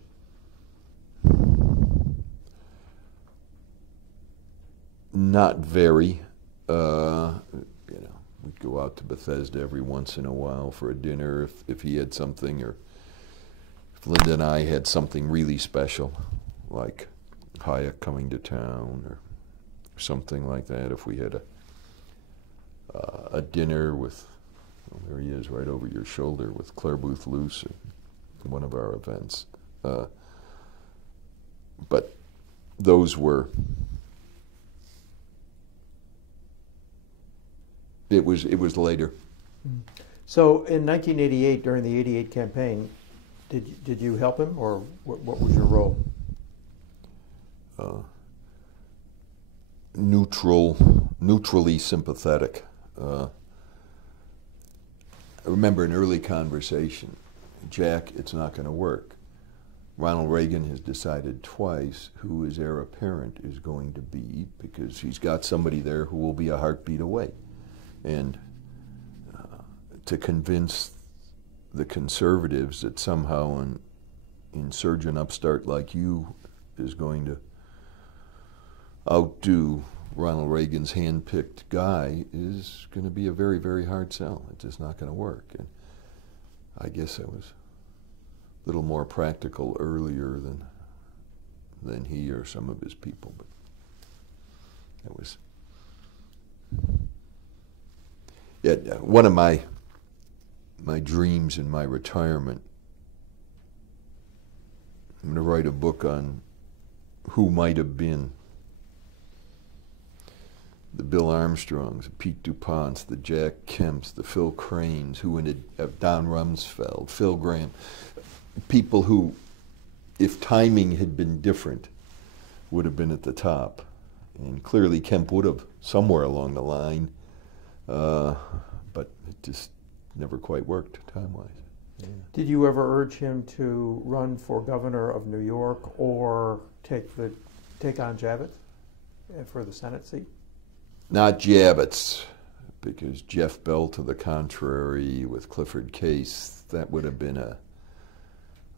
Not very. We'd go out to Bethesda every once in a while for a dinner if he had something, or if Linda and I had something really special, like Hayek coming to town or something like that. If we had a dinner with, well, there he is right over your shoulder, with Claire Booth Luce at one of our events. But those were, it was later. So in 1988, during the '88 campaign, did you help him, or what was your role? Neutrally sympathetic. I remember an early conversation, Jack, it's not going to work. Ronald Reagan has decided twice who his heir apparent is going to be, because he's got somebody there who will be a heartbeat away. And to convince the conservatives that somehow an insurgent upstart like you is going to outdo Ronald Reagan's hand-picked guy is going to be a very, very hard sell. It's just not going to work. And I guess I was a little more practical earlier than he or some of his people, but that was one of my dreams in my retirement. I'm going to write a book on who might have been the Bill Armstrongs, the Pete DuPonts, the Jack Kemps, the Phil Cranes, Don Rumsfeld, Phil Graham, people who, if timing had been different, would have been at the top. And clearly Kemp would have somewhere along the line, but it just never quite worked time-wise. Yeah. Did you ever urge him to run for governor of New York or take on Javits for the Senate seat? Not Javits, because Jeff Bell, to the contrary, with Clifford Case, that would have been a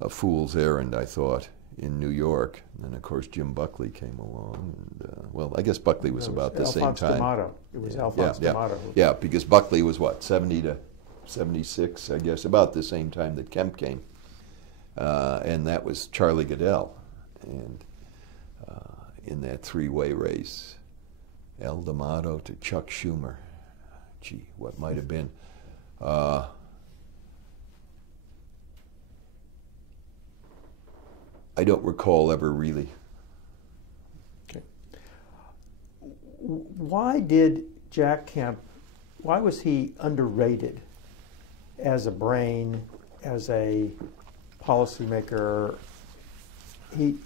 fool's errand, I thought, in New York. And then, of course, Jim Buckley came along. And, well, I guess Buckley was about the same time. D'Amato. It was Alphonse D'Amato. Yeah, because Buckley was, what, 70 to 76, I guess, about the same time that Kemp came. And that was Charlie Goodell. And in that three-way race, Al D'Amato to Chuck Schumer. Gee, what might have been. I don't recall ever really. Okay. Why did Jack Kemp, why was he underrated as a brain, as a policymaker? He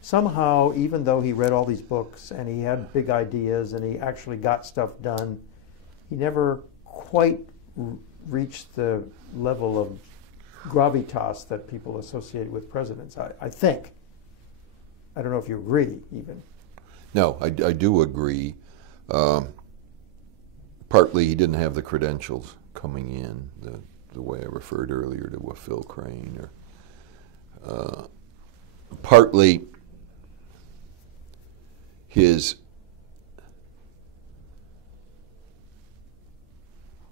somehow, even though he read all these books and he had big ideas and he actually got stuff done, he never quite reached the level of gravitas that people associate with presidents, I think. I don't know if you agree, even. No, I do agree. Partly he didn't have the credentials coming in, the way I referred earlier to Phil Crane. Or partly his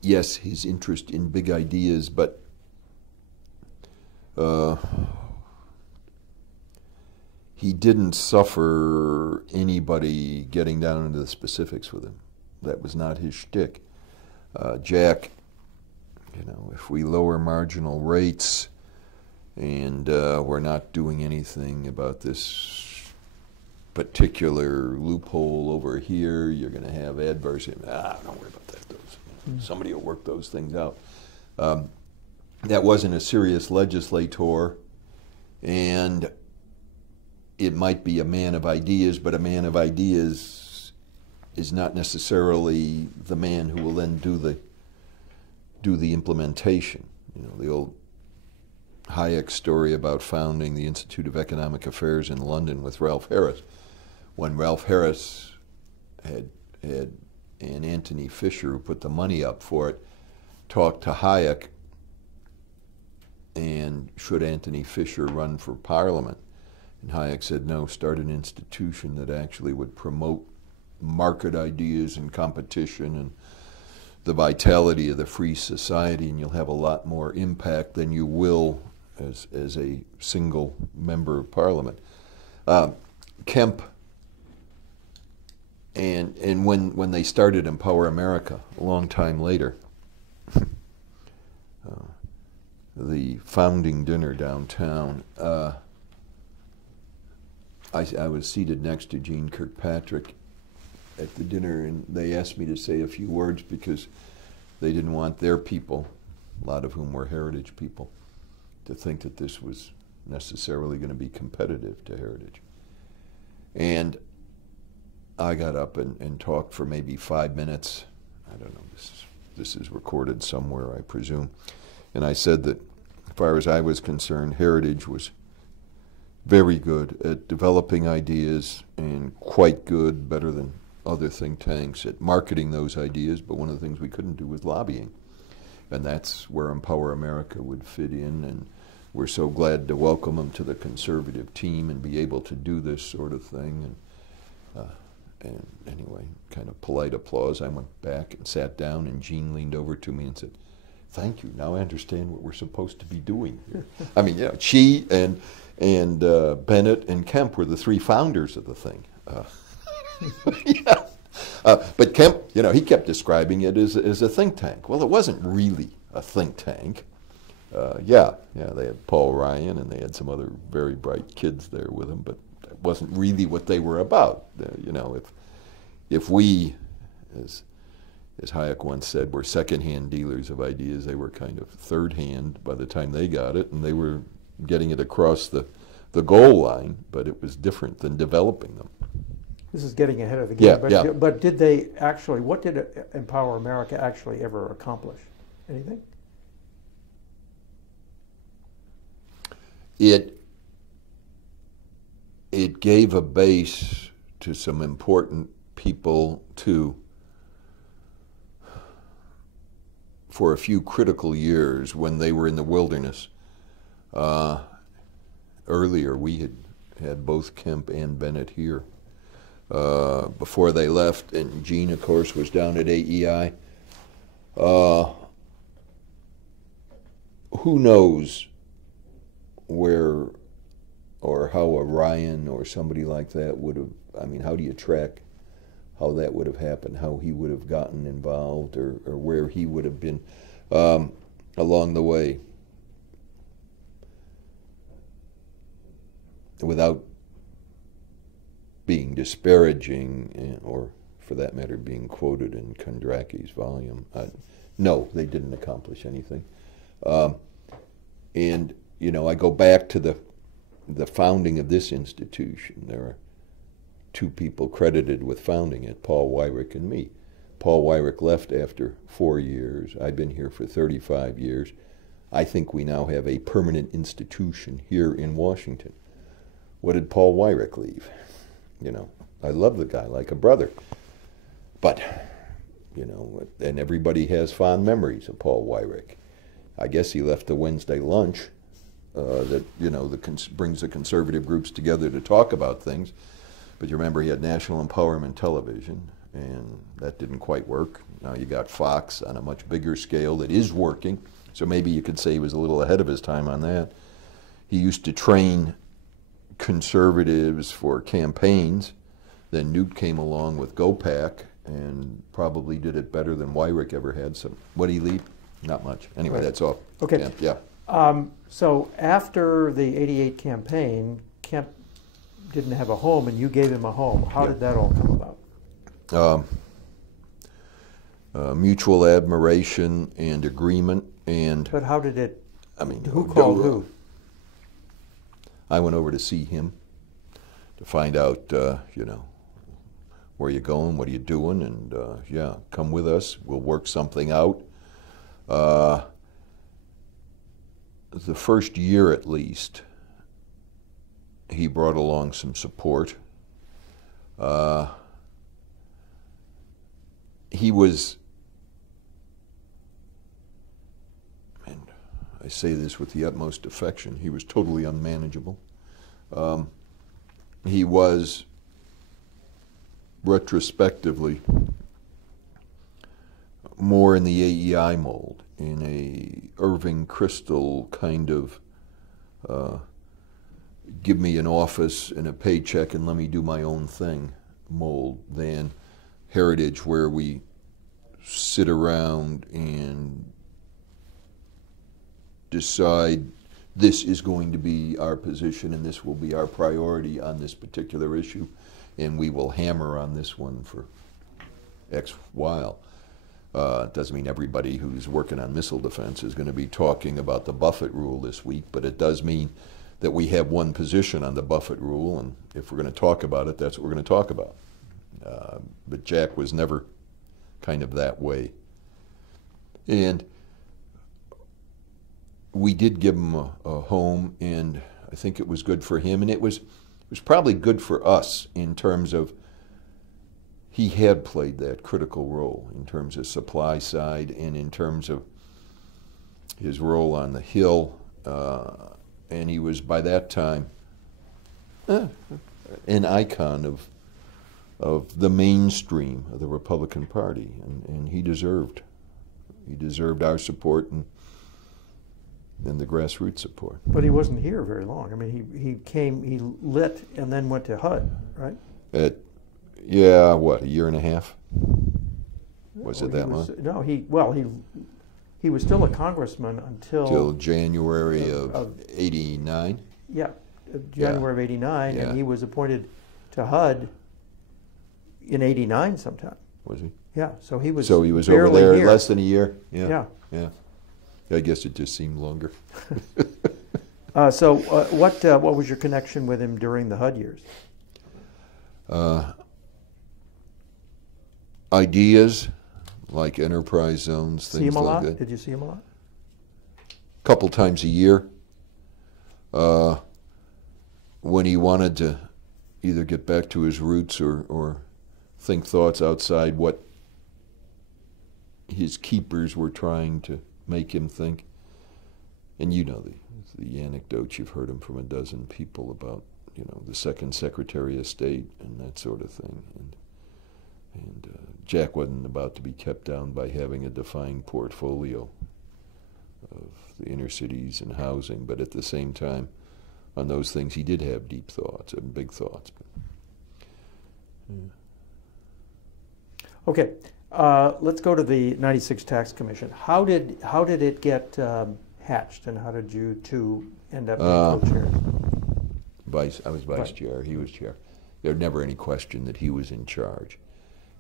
interest in big ideas, but he didn't suffer anybody getting down into the specifics with him. That was not his shtick. Jack, if we lower marginal rates and we're not doing anything about this particular loophole over here, you're going to have adverse. Don't worry about that. Somebody will work those things out. That wasn't a serious legislator, and it might be a man of ideas, but a man of ideas is not necessarily the man who will then do the implementation. The old Hayek story about founding the Institute of Economic Affairs in London with Ralph Harris. When Ralph Harris and Anthony Fisher, who put the money up for it, talked to Hayek, and should Anthony Fisher run for Parliament? And Hayek said, no, start an institution that actually would promote market ideas and competition and the vitality of the free society, and you'll have a lot more impact than you will as a single member of Parliament. Kemp, and when they started Empower America a long time later, the founding dinner downtown, I was seated next to Jeane Kirkpatrick at the dinner, and they asked me to say a few words because they didn't want their people, a lot of whom were heritage people, to think that this was necessarily going to be competitive to heritage. And I got up and talked for maybe 5 minutes. I don't know, this is recorded somewhere, I presume. And I said that, as far as I was concerned, heritage was very good at developing ideas and quite good, better than other think tanks, at marketing those ideas, but one of the things we couldn't do was lobbying. And that's where Empower America would fit in, and we're so glad to welcome them to the conservative team and be able to do this sort of thing. And anyway, kind of polite applause. I went back and sat down, and Jeane leaned over to me and said, thank you, now I understand what we're supposed to be doing here. I mean, yeah, she and Bennett and Kemp were the three founders of the thing. Yeah. But Kemp, you know, he kept describing it as a think tank. Well, it wasn't really a think tank. Yeah, they had Paul Ryan and they had some other very bright kids there with them, but it wasn't really what they were about. You know, if we, as Hayek once said, were second-hand dealers of ideas, they were kind of third-hand by the time they got it, and they were getting it across the goal line, but it was different than developing them. This is getting ahead of the game, yeah. But did they actually, what did Empower America actually ever accomplish? Anything? It gave a base to some important people for a few critical years when they were in the wilderness. Earlier, we had both Kemp and Bennett here. Before they left, and Jeane, of course, was down at AEI. Who knows where or how a Ryan or somebody like that would have, I mean, how do you track how that would have happened, how he would have gotten involved, or where he would have been along the way. Without being disparaging, or for that matter being quoted in Kondracki's volume, no, they didn't accomplish anything. And, you know, I go back to the founding of this institution. There are two people credited with founding it, Paul Weyrich and me. Paul Weyrich left after 4 years. I've been here for 35 years. I think we now have a permanent institution here in Washington. What did Paul Weyrich leave? You know, I love the guy like a brother. But, you know, and everybody has fond memories of Paul Weyrich. I guess he left the Wednesday lunch that, you know, brings the conservative groups together to talk about things. But you remember he had National Empowerment Television, and that didn't quite work. Now you got Fox on a much bigger scale that is working. So maybe you could say he was a little ahead of his time on that. He used to train conservatives for campaigns. Then Newt came along with GoPac and probably did it better than Weyrich ever had. So what did he leave? Not much. Anyway, right. That's all. Okay. Kemp, yeah. So after the '88 campaign, Kemp didn't have a home, and you gave him a home. How did that all come about? Mutual admiration and agreement, and. But how did it? I mean, who called who? I went over to see him to find out, you know, where you going, what are you doing, and yeah, come with us. We'll work something out. The first year, at least, he brought along some support. He was, and I say this with the utmost affection, he was totally unmanageable. He was, retrospectively, more in the AEI mold, in a Irving Kristol kind of give me an office and a paycheck and let me do my own thing mold, than Heritage, where we sit around and decide this is going to be our position and this will be our priority on this particular issue, and we will hammer on this one for X while. It doesn't mean everybody who's working on missile defense is going to be talking about the Buffett rule this week, but it does mean that we have one position on the Buffett rule, and if we're going to talk about it, that's what we're going to talk about. But Jack was never kind of that way. And we did give him a home, and I think it was good for him, and it was probably good for us in terms of he had played that critical role in terms of supply side and in terms of his role on the Hill, and he was by that time an icon of the mainstream of the Republican Party, and he deserved our support and the grassroots support. But he wasn't here very long. I mean, he lit and then went to HUD, right? Yeah, what, a year and a half? Was it that long? No, he was still a congressman until January of '89. Yeah, January of '89, and he was appointed to HUD in '89 sometime. Was he? Yeah, so he was. So he was over there here. less than a year. Yeah. I guess it just seemed longer. So what was your connection with him during the HUD years? Ideas like enterprise zones, things see him a like lot? that. Did you see him a lot? A couple times a year. When he wanted to either get back to his roots or think thoughts outside what his keepers were trying to make him think. And you know the anecdotes, you've heard them from a dozen people about, the second Secretary of State and that sort of thing. And Jack wasn't about to be kept down by having a defined portfolio of the inner cities and housing, but at the same time, on those things, he did have deep thoughts and big thoughts. Okay, let's go to the '96 Tax Commission. How did it get hatched, and how did you two end up being co-chairs? I was vice chair. He was chair. There was never any question that he was in charge.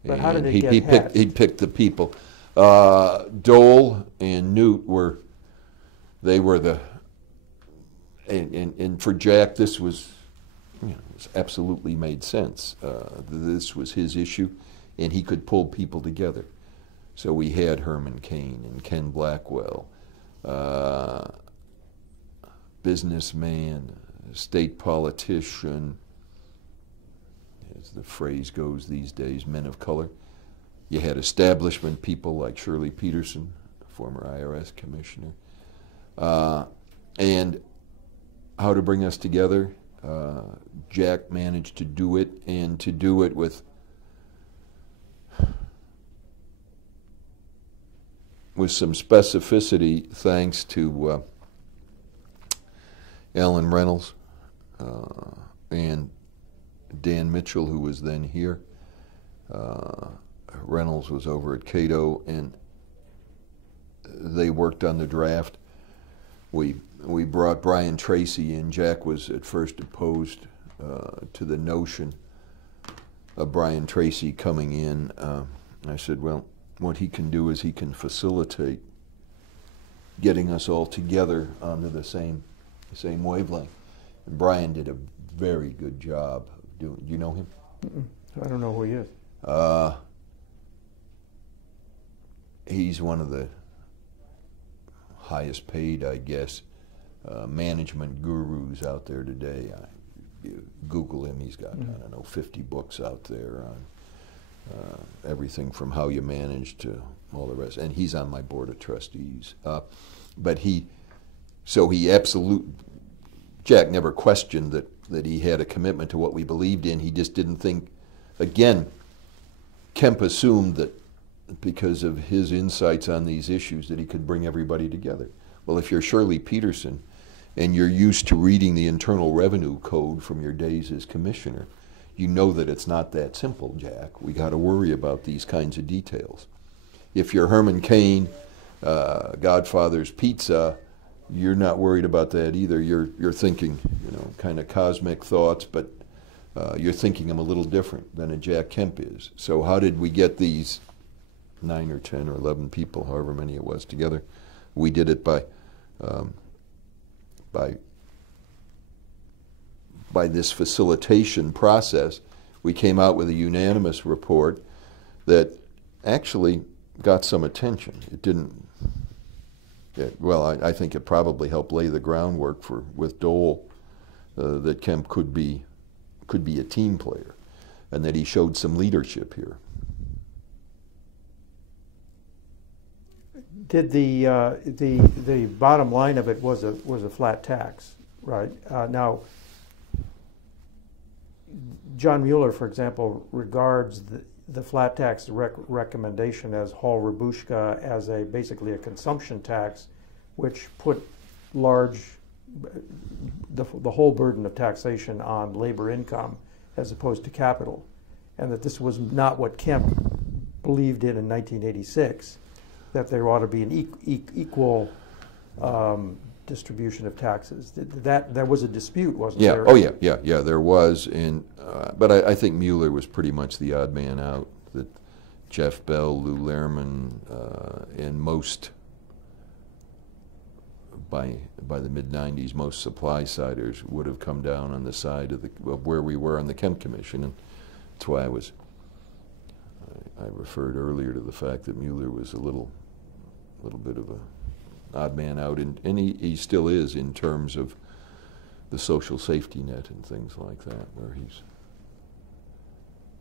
But how did it get hatched? He picked the people. Dole and Newt were the. And for Jack, this was, this absolutely made sense. This was his issue, and he could pull people together. So we had Herman Cain and Ken Blackwell, businessman, state politician, as the phrase goes these days, men of color. You had establishment people like Shirley Peterson, former IRS commissioner, and how to bring us together. Jack managed to do it, and to do it with some specificity, thanks to Alan Reynolds and Dan Mitchell, who was then here. Reynolds was over at Cato, and they worked on the draft. We brought Brian Tracy in. Jack was at first opposed to the notion of Brian Tracy coming in. I said, well, what he can do is he can facilitate getting us all together onto the same wavelength. And Brian did a very good job of doing. Do you know him? I don't know who he is. He's one of the highest paid, I guess, management gurus out there today. You Google him, he's got, I don't know, 50 books out there on everything from how you manage to all the rest. And he's on my board of trustees. But he So Jack never questioned that he had a commitment to what we believed in. He just didn't think, again, Kemp assumed that because of his insights on these issues that he could bring everybody together. Well, if you're Shirley Peterson and you're used to reading the Internal Revenue Code from your days as commissioner, you know that it's not that simple, Jack. We got to worry about these kinds of details. If you're Herman Cain, Godfather's Pizza, you're not worried about that either. You're thinking, kind of cosmic thoughts, but you're thinking them a little different than a Jack Kemp is. So how did we get these 9 or 10 or 11 people, however many it was, together? We did it by this facilitation process. We came out with a unanimous report that actually got some attention. It didn't. I think it probably helped lay the groundwork with Dole that Kemp could be a team player, and that he showed some leadership here. Did the bottom line of it was a flat tax, right? Now, John Mueller, for example, regards the flat tax recommendation as Hall Rabushka as basically a consumption tax, which put the whole burden of taxation on labor income as opposed to capital, and that this was not what Kemp believed in 1986, that there ought to be an equal distribution of taxes. There was a dispute, wasn't there? Oh yeah, there was, but I think Mueller was pretty much the odd man out. That Jeff Bell, Lou Lehrman, and most, by the mid-90s, most supply-siders would have come down on the side of where we were on the Kemp Commission, and that's why I referred earlier to the fact that Mueller was a little bit of a odd man out, and he still is in terms of the social safety net and things like that, where he's,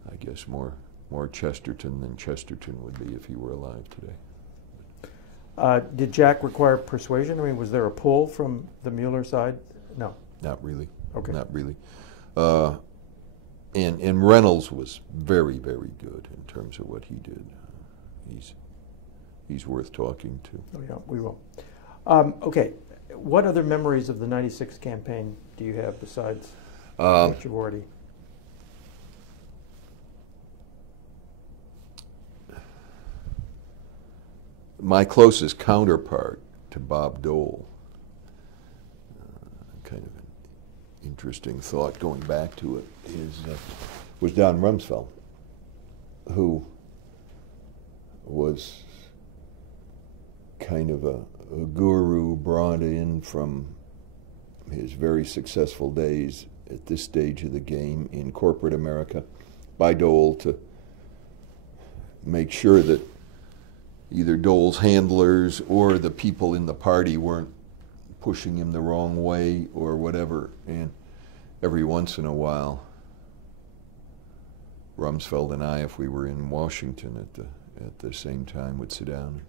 I guess, more Chesterton than Chesterton would be if he were alive today. Did Jack require persuasion? I mean, was there a pull from the Mueller side? No. Not really. Okay. Not really. And Reynolds was very, very good in terms of what he did. He's worth talking to. Oh yeah, we will. Okay, what other memories of the '96 campaign do you have besides what you've already? My closest counterpart to Bob Dole, kind of an interesting thought going back to it, was Don Rumsfeld, who was kind of a guru brought in from his very successful days at this stage of the game in corporate America by Dole to make sure that either Dole's handlers or the people in the party weren't pushing him the wrong way or whatever. And every once in a while, Rumsfeld and I, if we were in Washington at the same time, would sit down and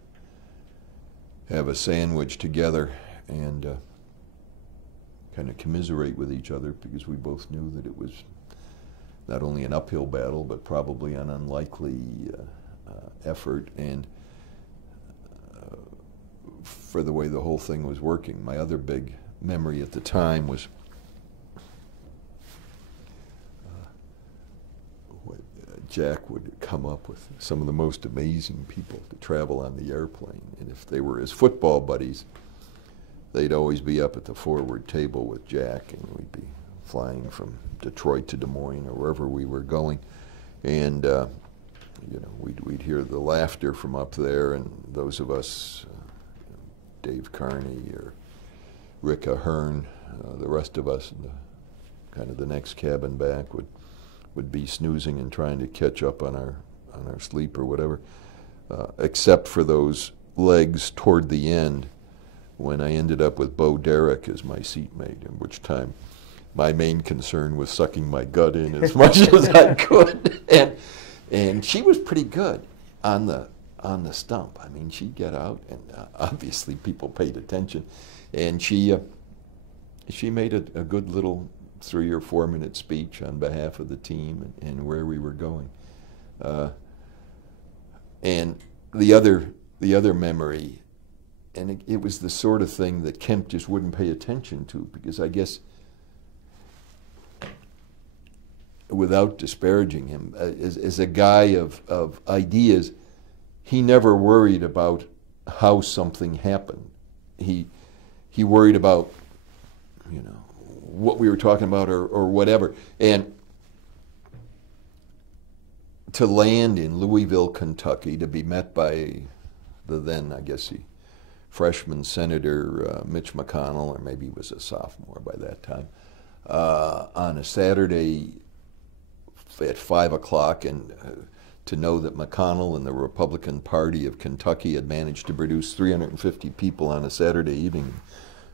have a sandwich together and kind of commiserate with each other, because we both knew that it was not only an uphill battle, but probably an unlikely effort, and for the way the whole thing was working. My other big memory at the time was Jack would come up with some of the most amazing people to travel on the airplane, and if they were his football buddies, they'd always be up at the forward table with Jack, and we'd be flying from Detroit to Des Moines or wherever we were going, and we'd hear the laughter from up there, and those of us, Dave Carney or Rick Ahern, the rest of us in the next cabin back would be snoozing and trying to catch up on our sleep or whatever, except for those legs toward the end when I ended up with Bo Derek as my seatmate, in which time my main concern was sucking my gut in as much as I could. And she was pretty good on the on the stump. I mean, she'd get out, and obviously people paid attention, and she made a good little 3 or 4 minute speech on behalf of the team and where we were going. And the other memory, and it was the sort of thing that Kemp just wouldn't pay attention to, because I guess, without disparaging him, as a guy of ideas, he never worried about how something happened. He worried about, you know, what we were talking about or whatever. And to land in Louisville, Kentucky, to be met by the then, I guess, the freshman Senator Mitch McConnell, or maybe he was a sophomore by that time, on a Saturday at 5 o'clock, and to know that McConnell and the Republican Party of Kentucky had managed to produce 350 people on a Saturday evening.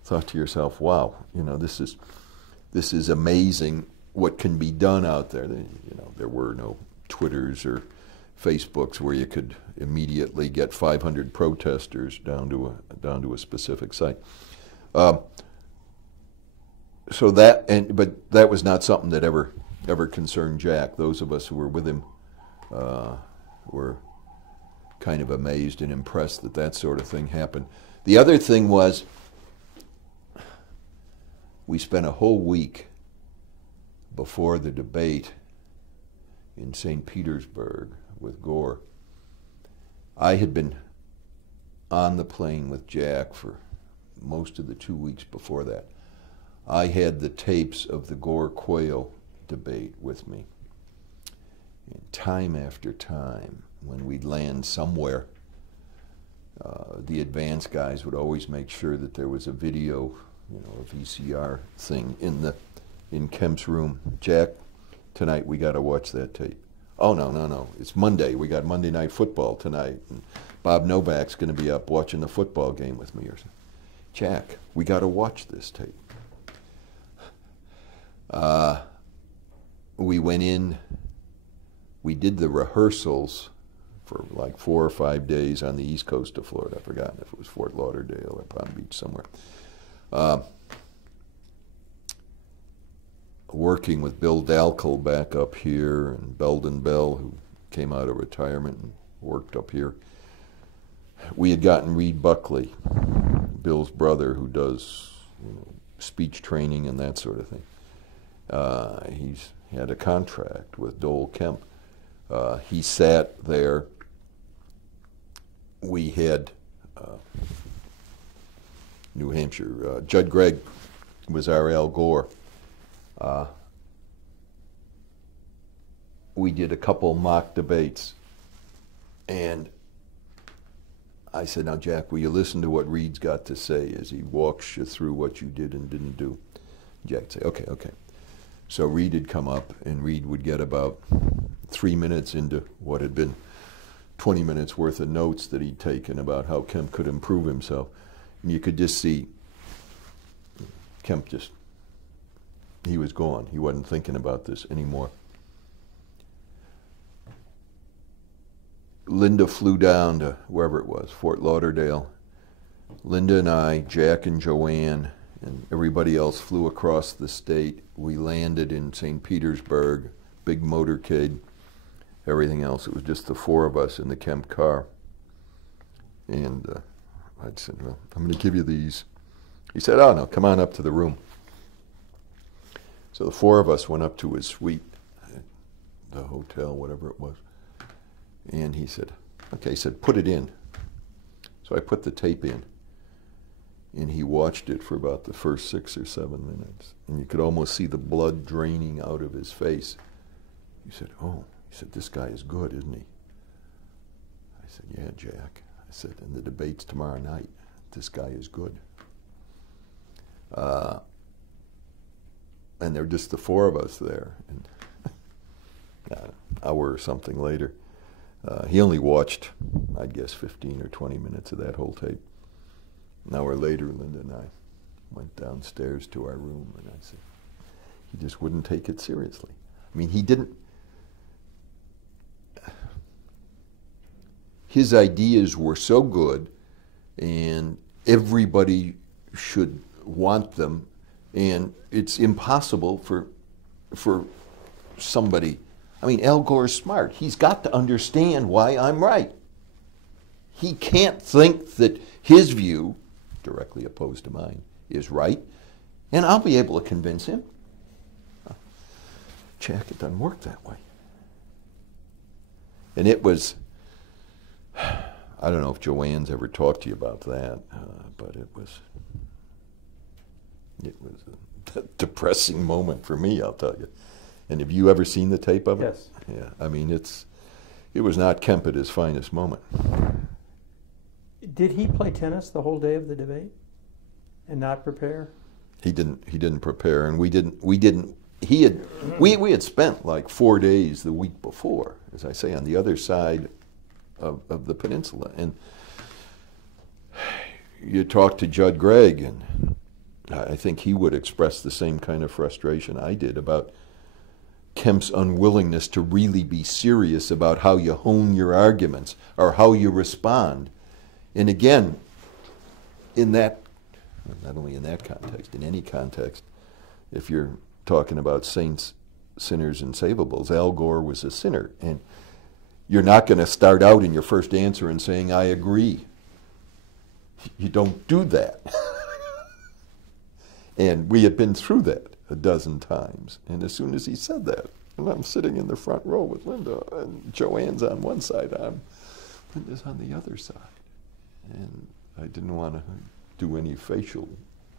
Thought to yourself, wow, you know, this is amazing what can be done out there. You know, there were no Twitters or Facebooks where you could immediately get 500 protesters down to a specific site. So that, but that was not something that ever concerned Jack. Those of us who were with him were kind of amazed and impressed that that sort of thing happened. The other thing was, we spent a whole week before the debate in St. Petersburg with Gore. I had been on the plane with Jack for most of the 2 weeks before that. I had the tapes of the Gore-Quayle debate with me. And time after time, when we'd land somewhere, the advance guys would always make sure that there was a video, you know, a VCR thing in Kemp's room. Jack, tonight we got to watch that tape. Oh, no, it's Monday. We got Monday Night Football tonight. And Bob Novak's going to be up watching the football game with me or something. Jack, we got to watch this tape. We went in, we did the rehearsals for like 4 or 5 days on the east coast of Florida. I've forgotten if it was Fort Lauderdale or Palm Beach somewhere. Working with Bill Dalkel back up here, and Belden Bell, who came out of retirement and worked up here. We had gotten Reed Buckley, Bill's brother, who does, you know, speech training and that sort of thing. He's had a contract with Dole Kemp. He sat there. We had New Hampshire. Judd Gregg was our Al Gore. We did a couple mock debates, and I said, now, Jack, will you listen to what Reed's got to say as he walks you through what you did and didn't do? Jack would say, okay, okay. So Reed would come up, and Reed would get about 3 minutes into what had been 20 minutes worth of notes that he'd taken about how Kemp could improve himself. And you could just see Kemp he was gone. He wasn't thinking about this anymore. Linda flew down to wherever it was, Fort Lauderdale. Linda and I, Jack and Joanne, and everybody else flew across the state. We landed in St. Petersburg, big motorcade, everything else. It was just the 4 of us in the Kemp car. And I said, well, I'm going to give you these. He said, oh, no, come on up to the room. So the 4 of us went up to his suite at the hotel, whatever it was. And he said, okay, he said, put it in. So I put the tape in. And he watched it for about the first 6 or 7 minutes. And you could almost see the blood draining out of his face. He said, oh, he said, this guy is good, isn't he? I said, yeah, Jack. I said, and the debate's tomorrow night. This guy is good. And there were just the 4 of us there. And an hour or something later, he only watched, I guess, 15 or 20 minutes of that whole tape. An hour later, Linda and I went downstairs to our room, and I said, he just wouldn't take it seriously. I mean, he his ideas were so good, and everybody should want them, and it's impossible for somebody. I mean, Al Gore's smart. He's got to understand why I'm right. He can't think that his view, directly opposed to mine, is right, and I'll be able to convince him. Jack, it doesn't work that way. And it was, I don't know if Joanne's ever talked to you about that, but it was a depressing moment for me, I'll tell you. And have you ever seen the tape of it? Yes. Yeah, I mean, it was not Kemp at his finest moment. Did he play tennis the whole day of the debate and not prepare? He didn't prepare, and we had spent like 4 days the week before, as I say, on the other side of the peninsula. And you talk to Judd Gregg, and I think he would express the same kind of frustration I did about Kemp's unwillingness to really be serious about how you hone your arguments or how you respond. And again, in that, not only in that context, in any context, if you're talking about saints, sinners, and savables, Al Gore was a sinner. And you're not going to start out in your first answer and saying, I agree. You don't do that. And we had been through that a dozen times. And as soon as he said that, and I'm sitting in the front row with Linda, and Joanne's on one side, Linda's on the other side. And I didn't want to do any facial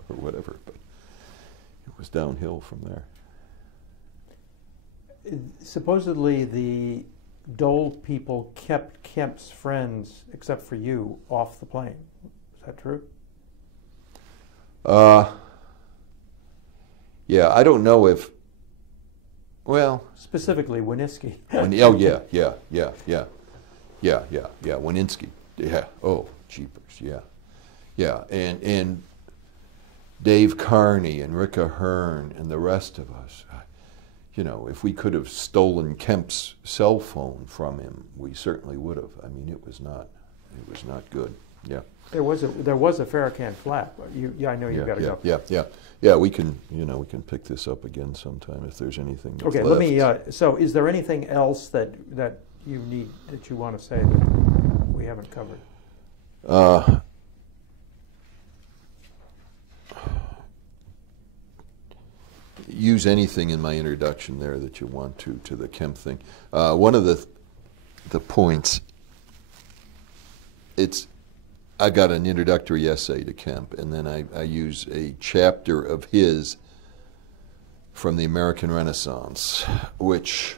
or whatever, but it was downhill from there. Supposedly the Dole people kept Kemp's friends, except for you, off the plane. Is that true? Yeah, I don't know if, well... Specifically, Winitsky. Oh, yeah, Wininski. Yeah, oh, jeepers, yeah. Yeah, and Dave Carney and Rick Ahern and the rest of us, you know, if we could have stolen Kemp's cell phone from him, we certainly would have. I mean, it was not good. Yeah. There was a Farrakhan flap. I know you've got to go. Yeah. We can pick this up again sometime if there's anything that's okay, left. let me. So, is there anything else that you want to say that we haven't covered? Use anything in my introduction there that you want to the Kemp thing. One of the points, I got an introductory essay to Kemp, and then I use a chapter of his from the American Renaissance, which,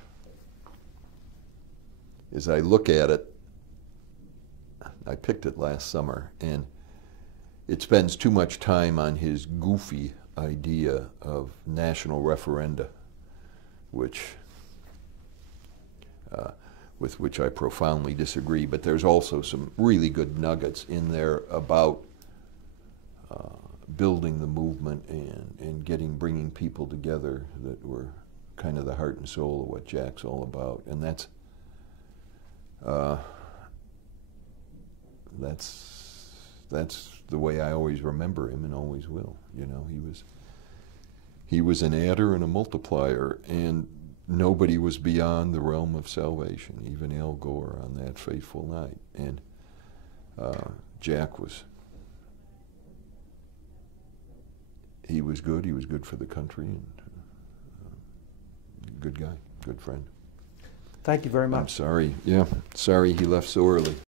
as I look at it, I picked it last summer, and it spends too much time on his goofy idea of national referenda, with which I profoundly disagree, but there's also some really good nuggets in there about building the movement and bringing people together that were kind of the heart and soul of what Jack's all about, and that's the way I always remember him and always will. You know, he was an adder and a multiplier, and nobody was beyond the realm of salvation, even Al Gore on that fateful night. And Jack was good. He was good for the country, and good guy, good friend. Thank you very much. I'm sorry. Yeah, sorry he left so early.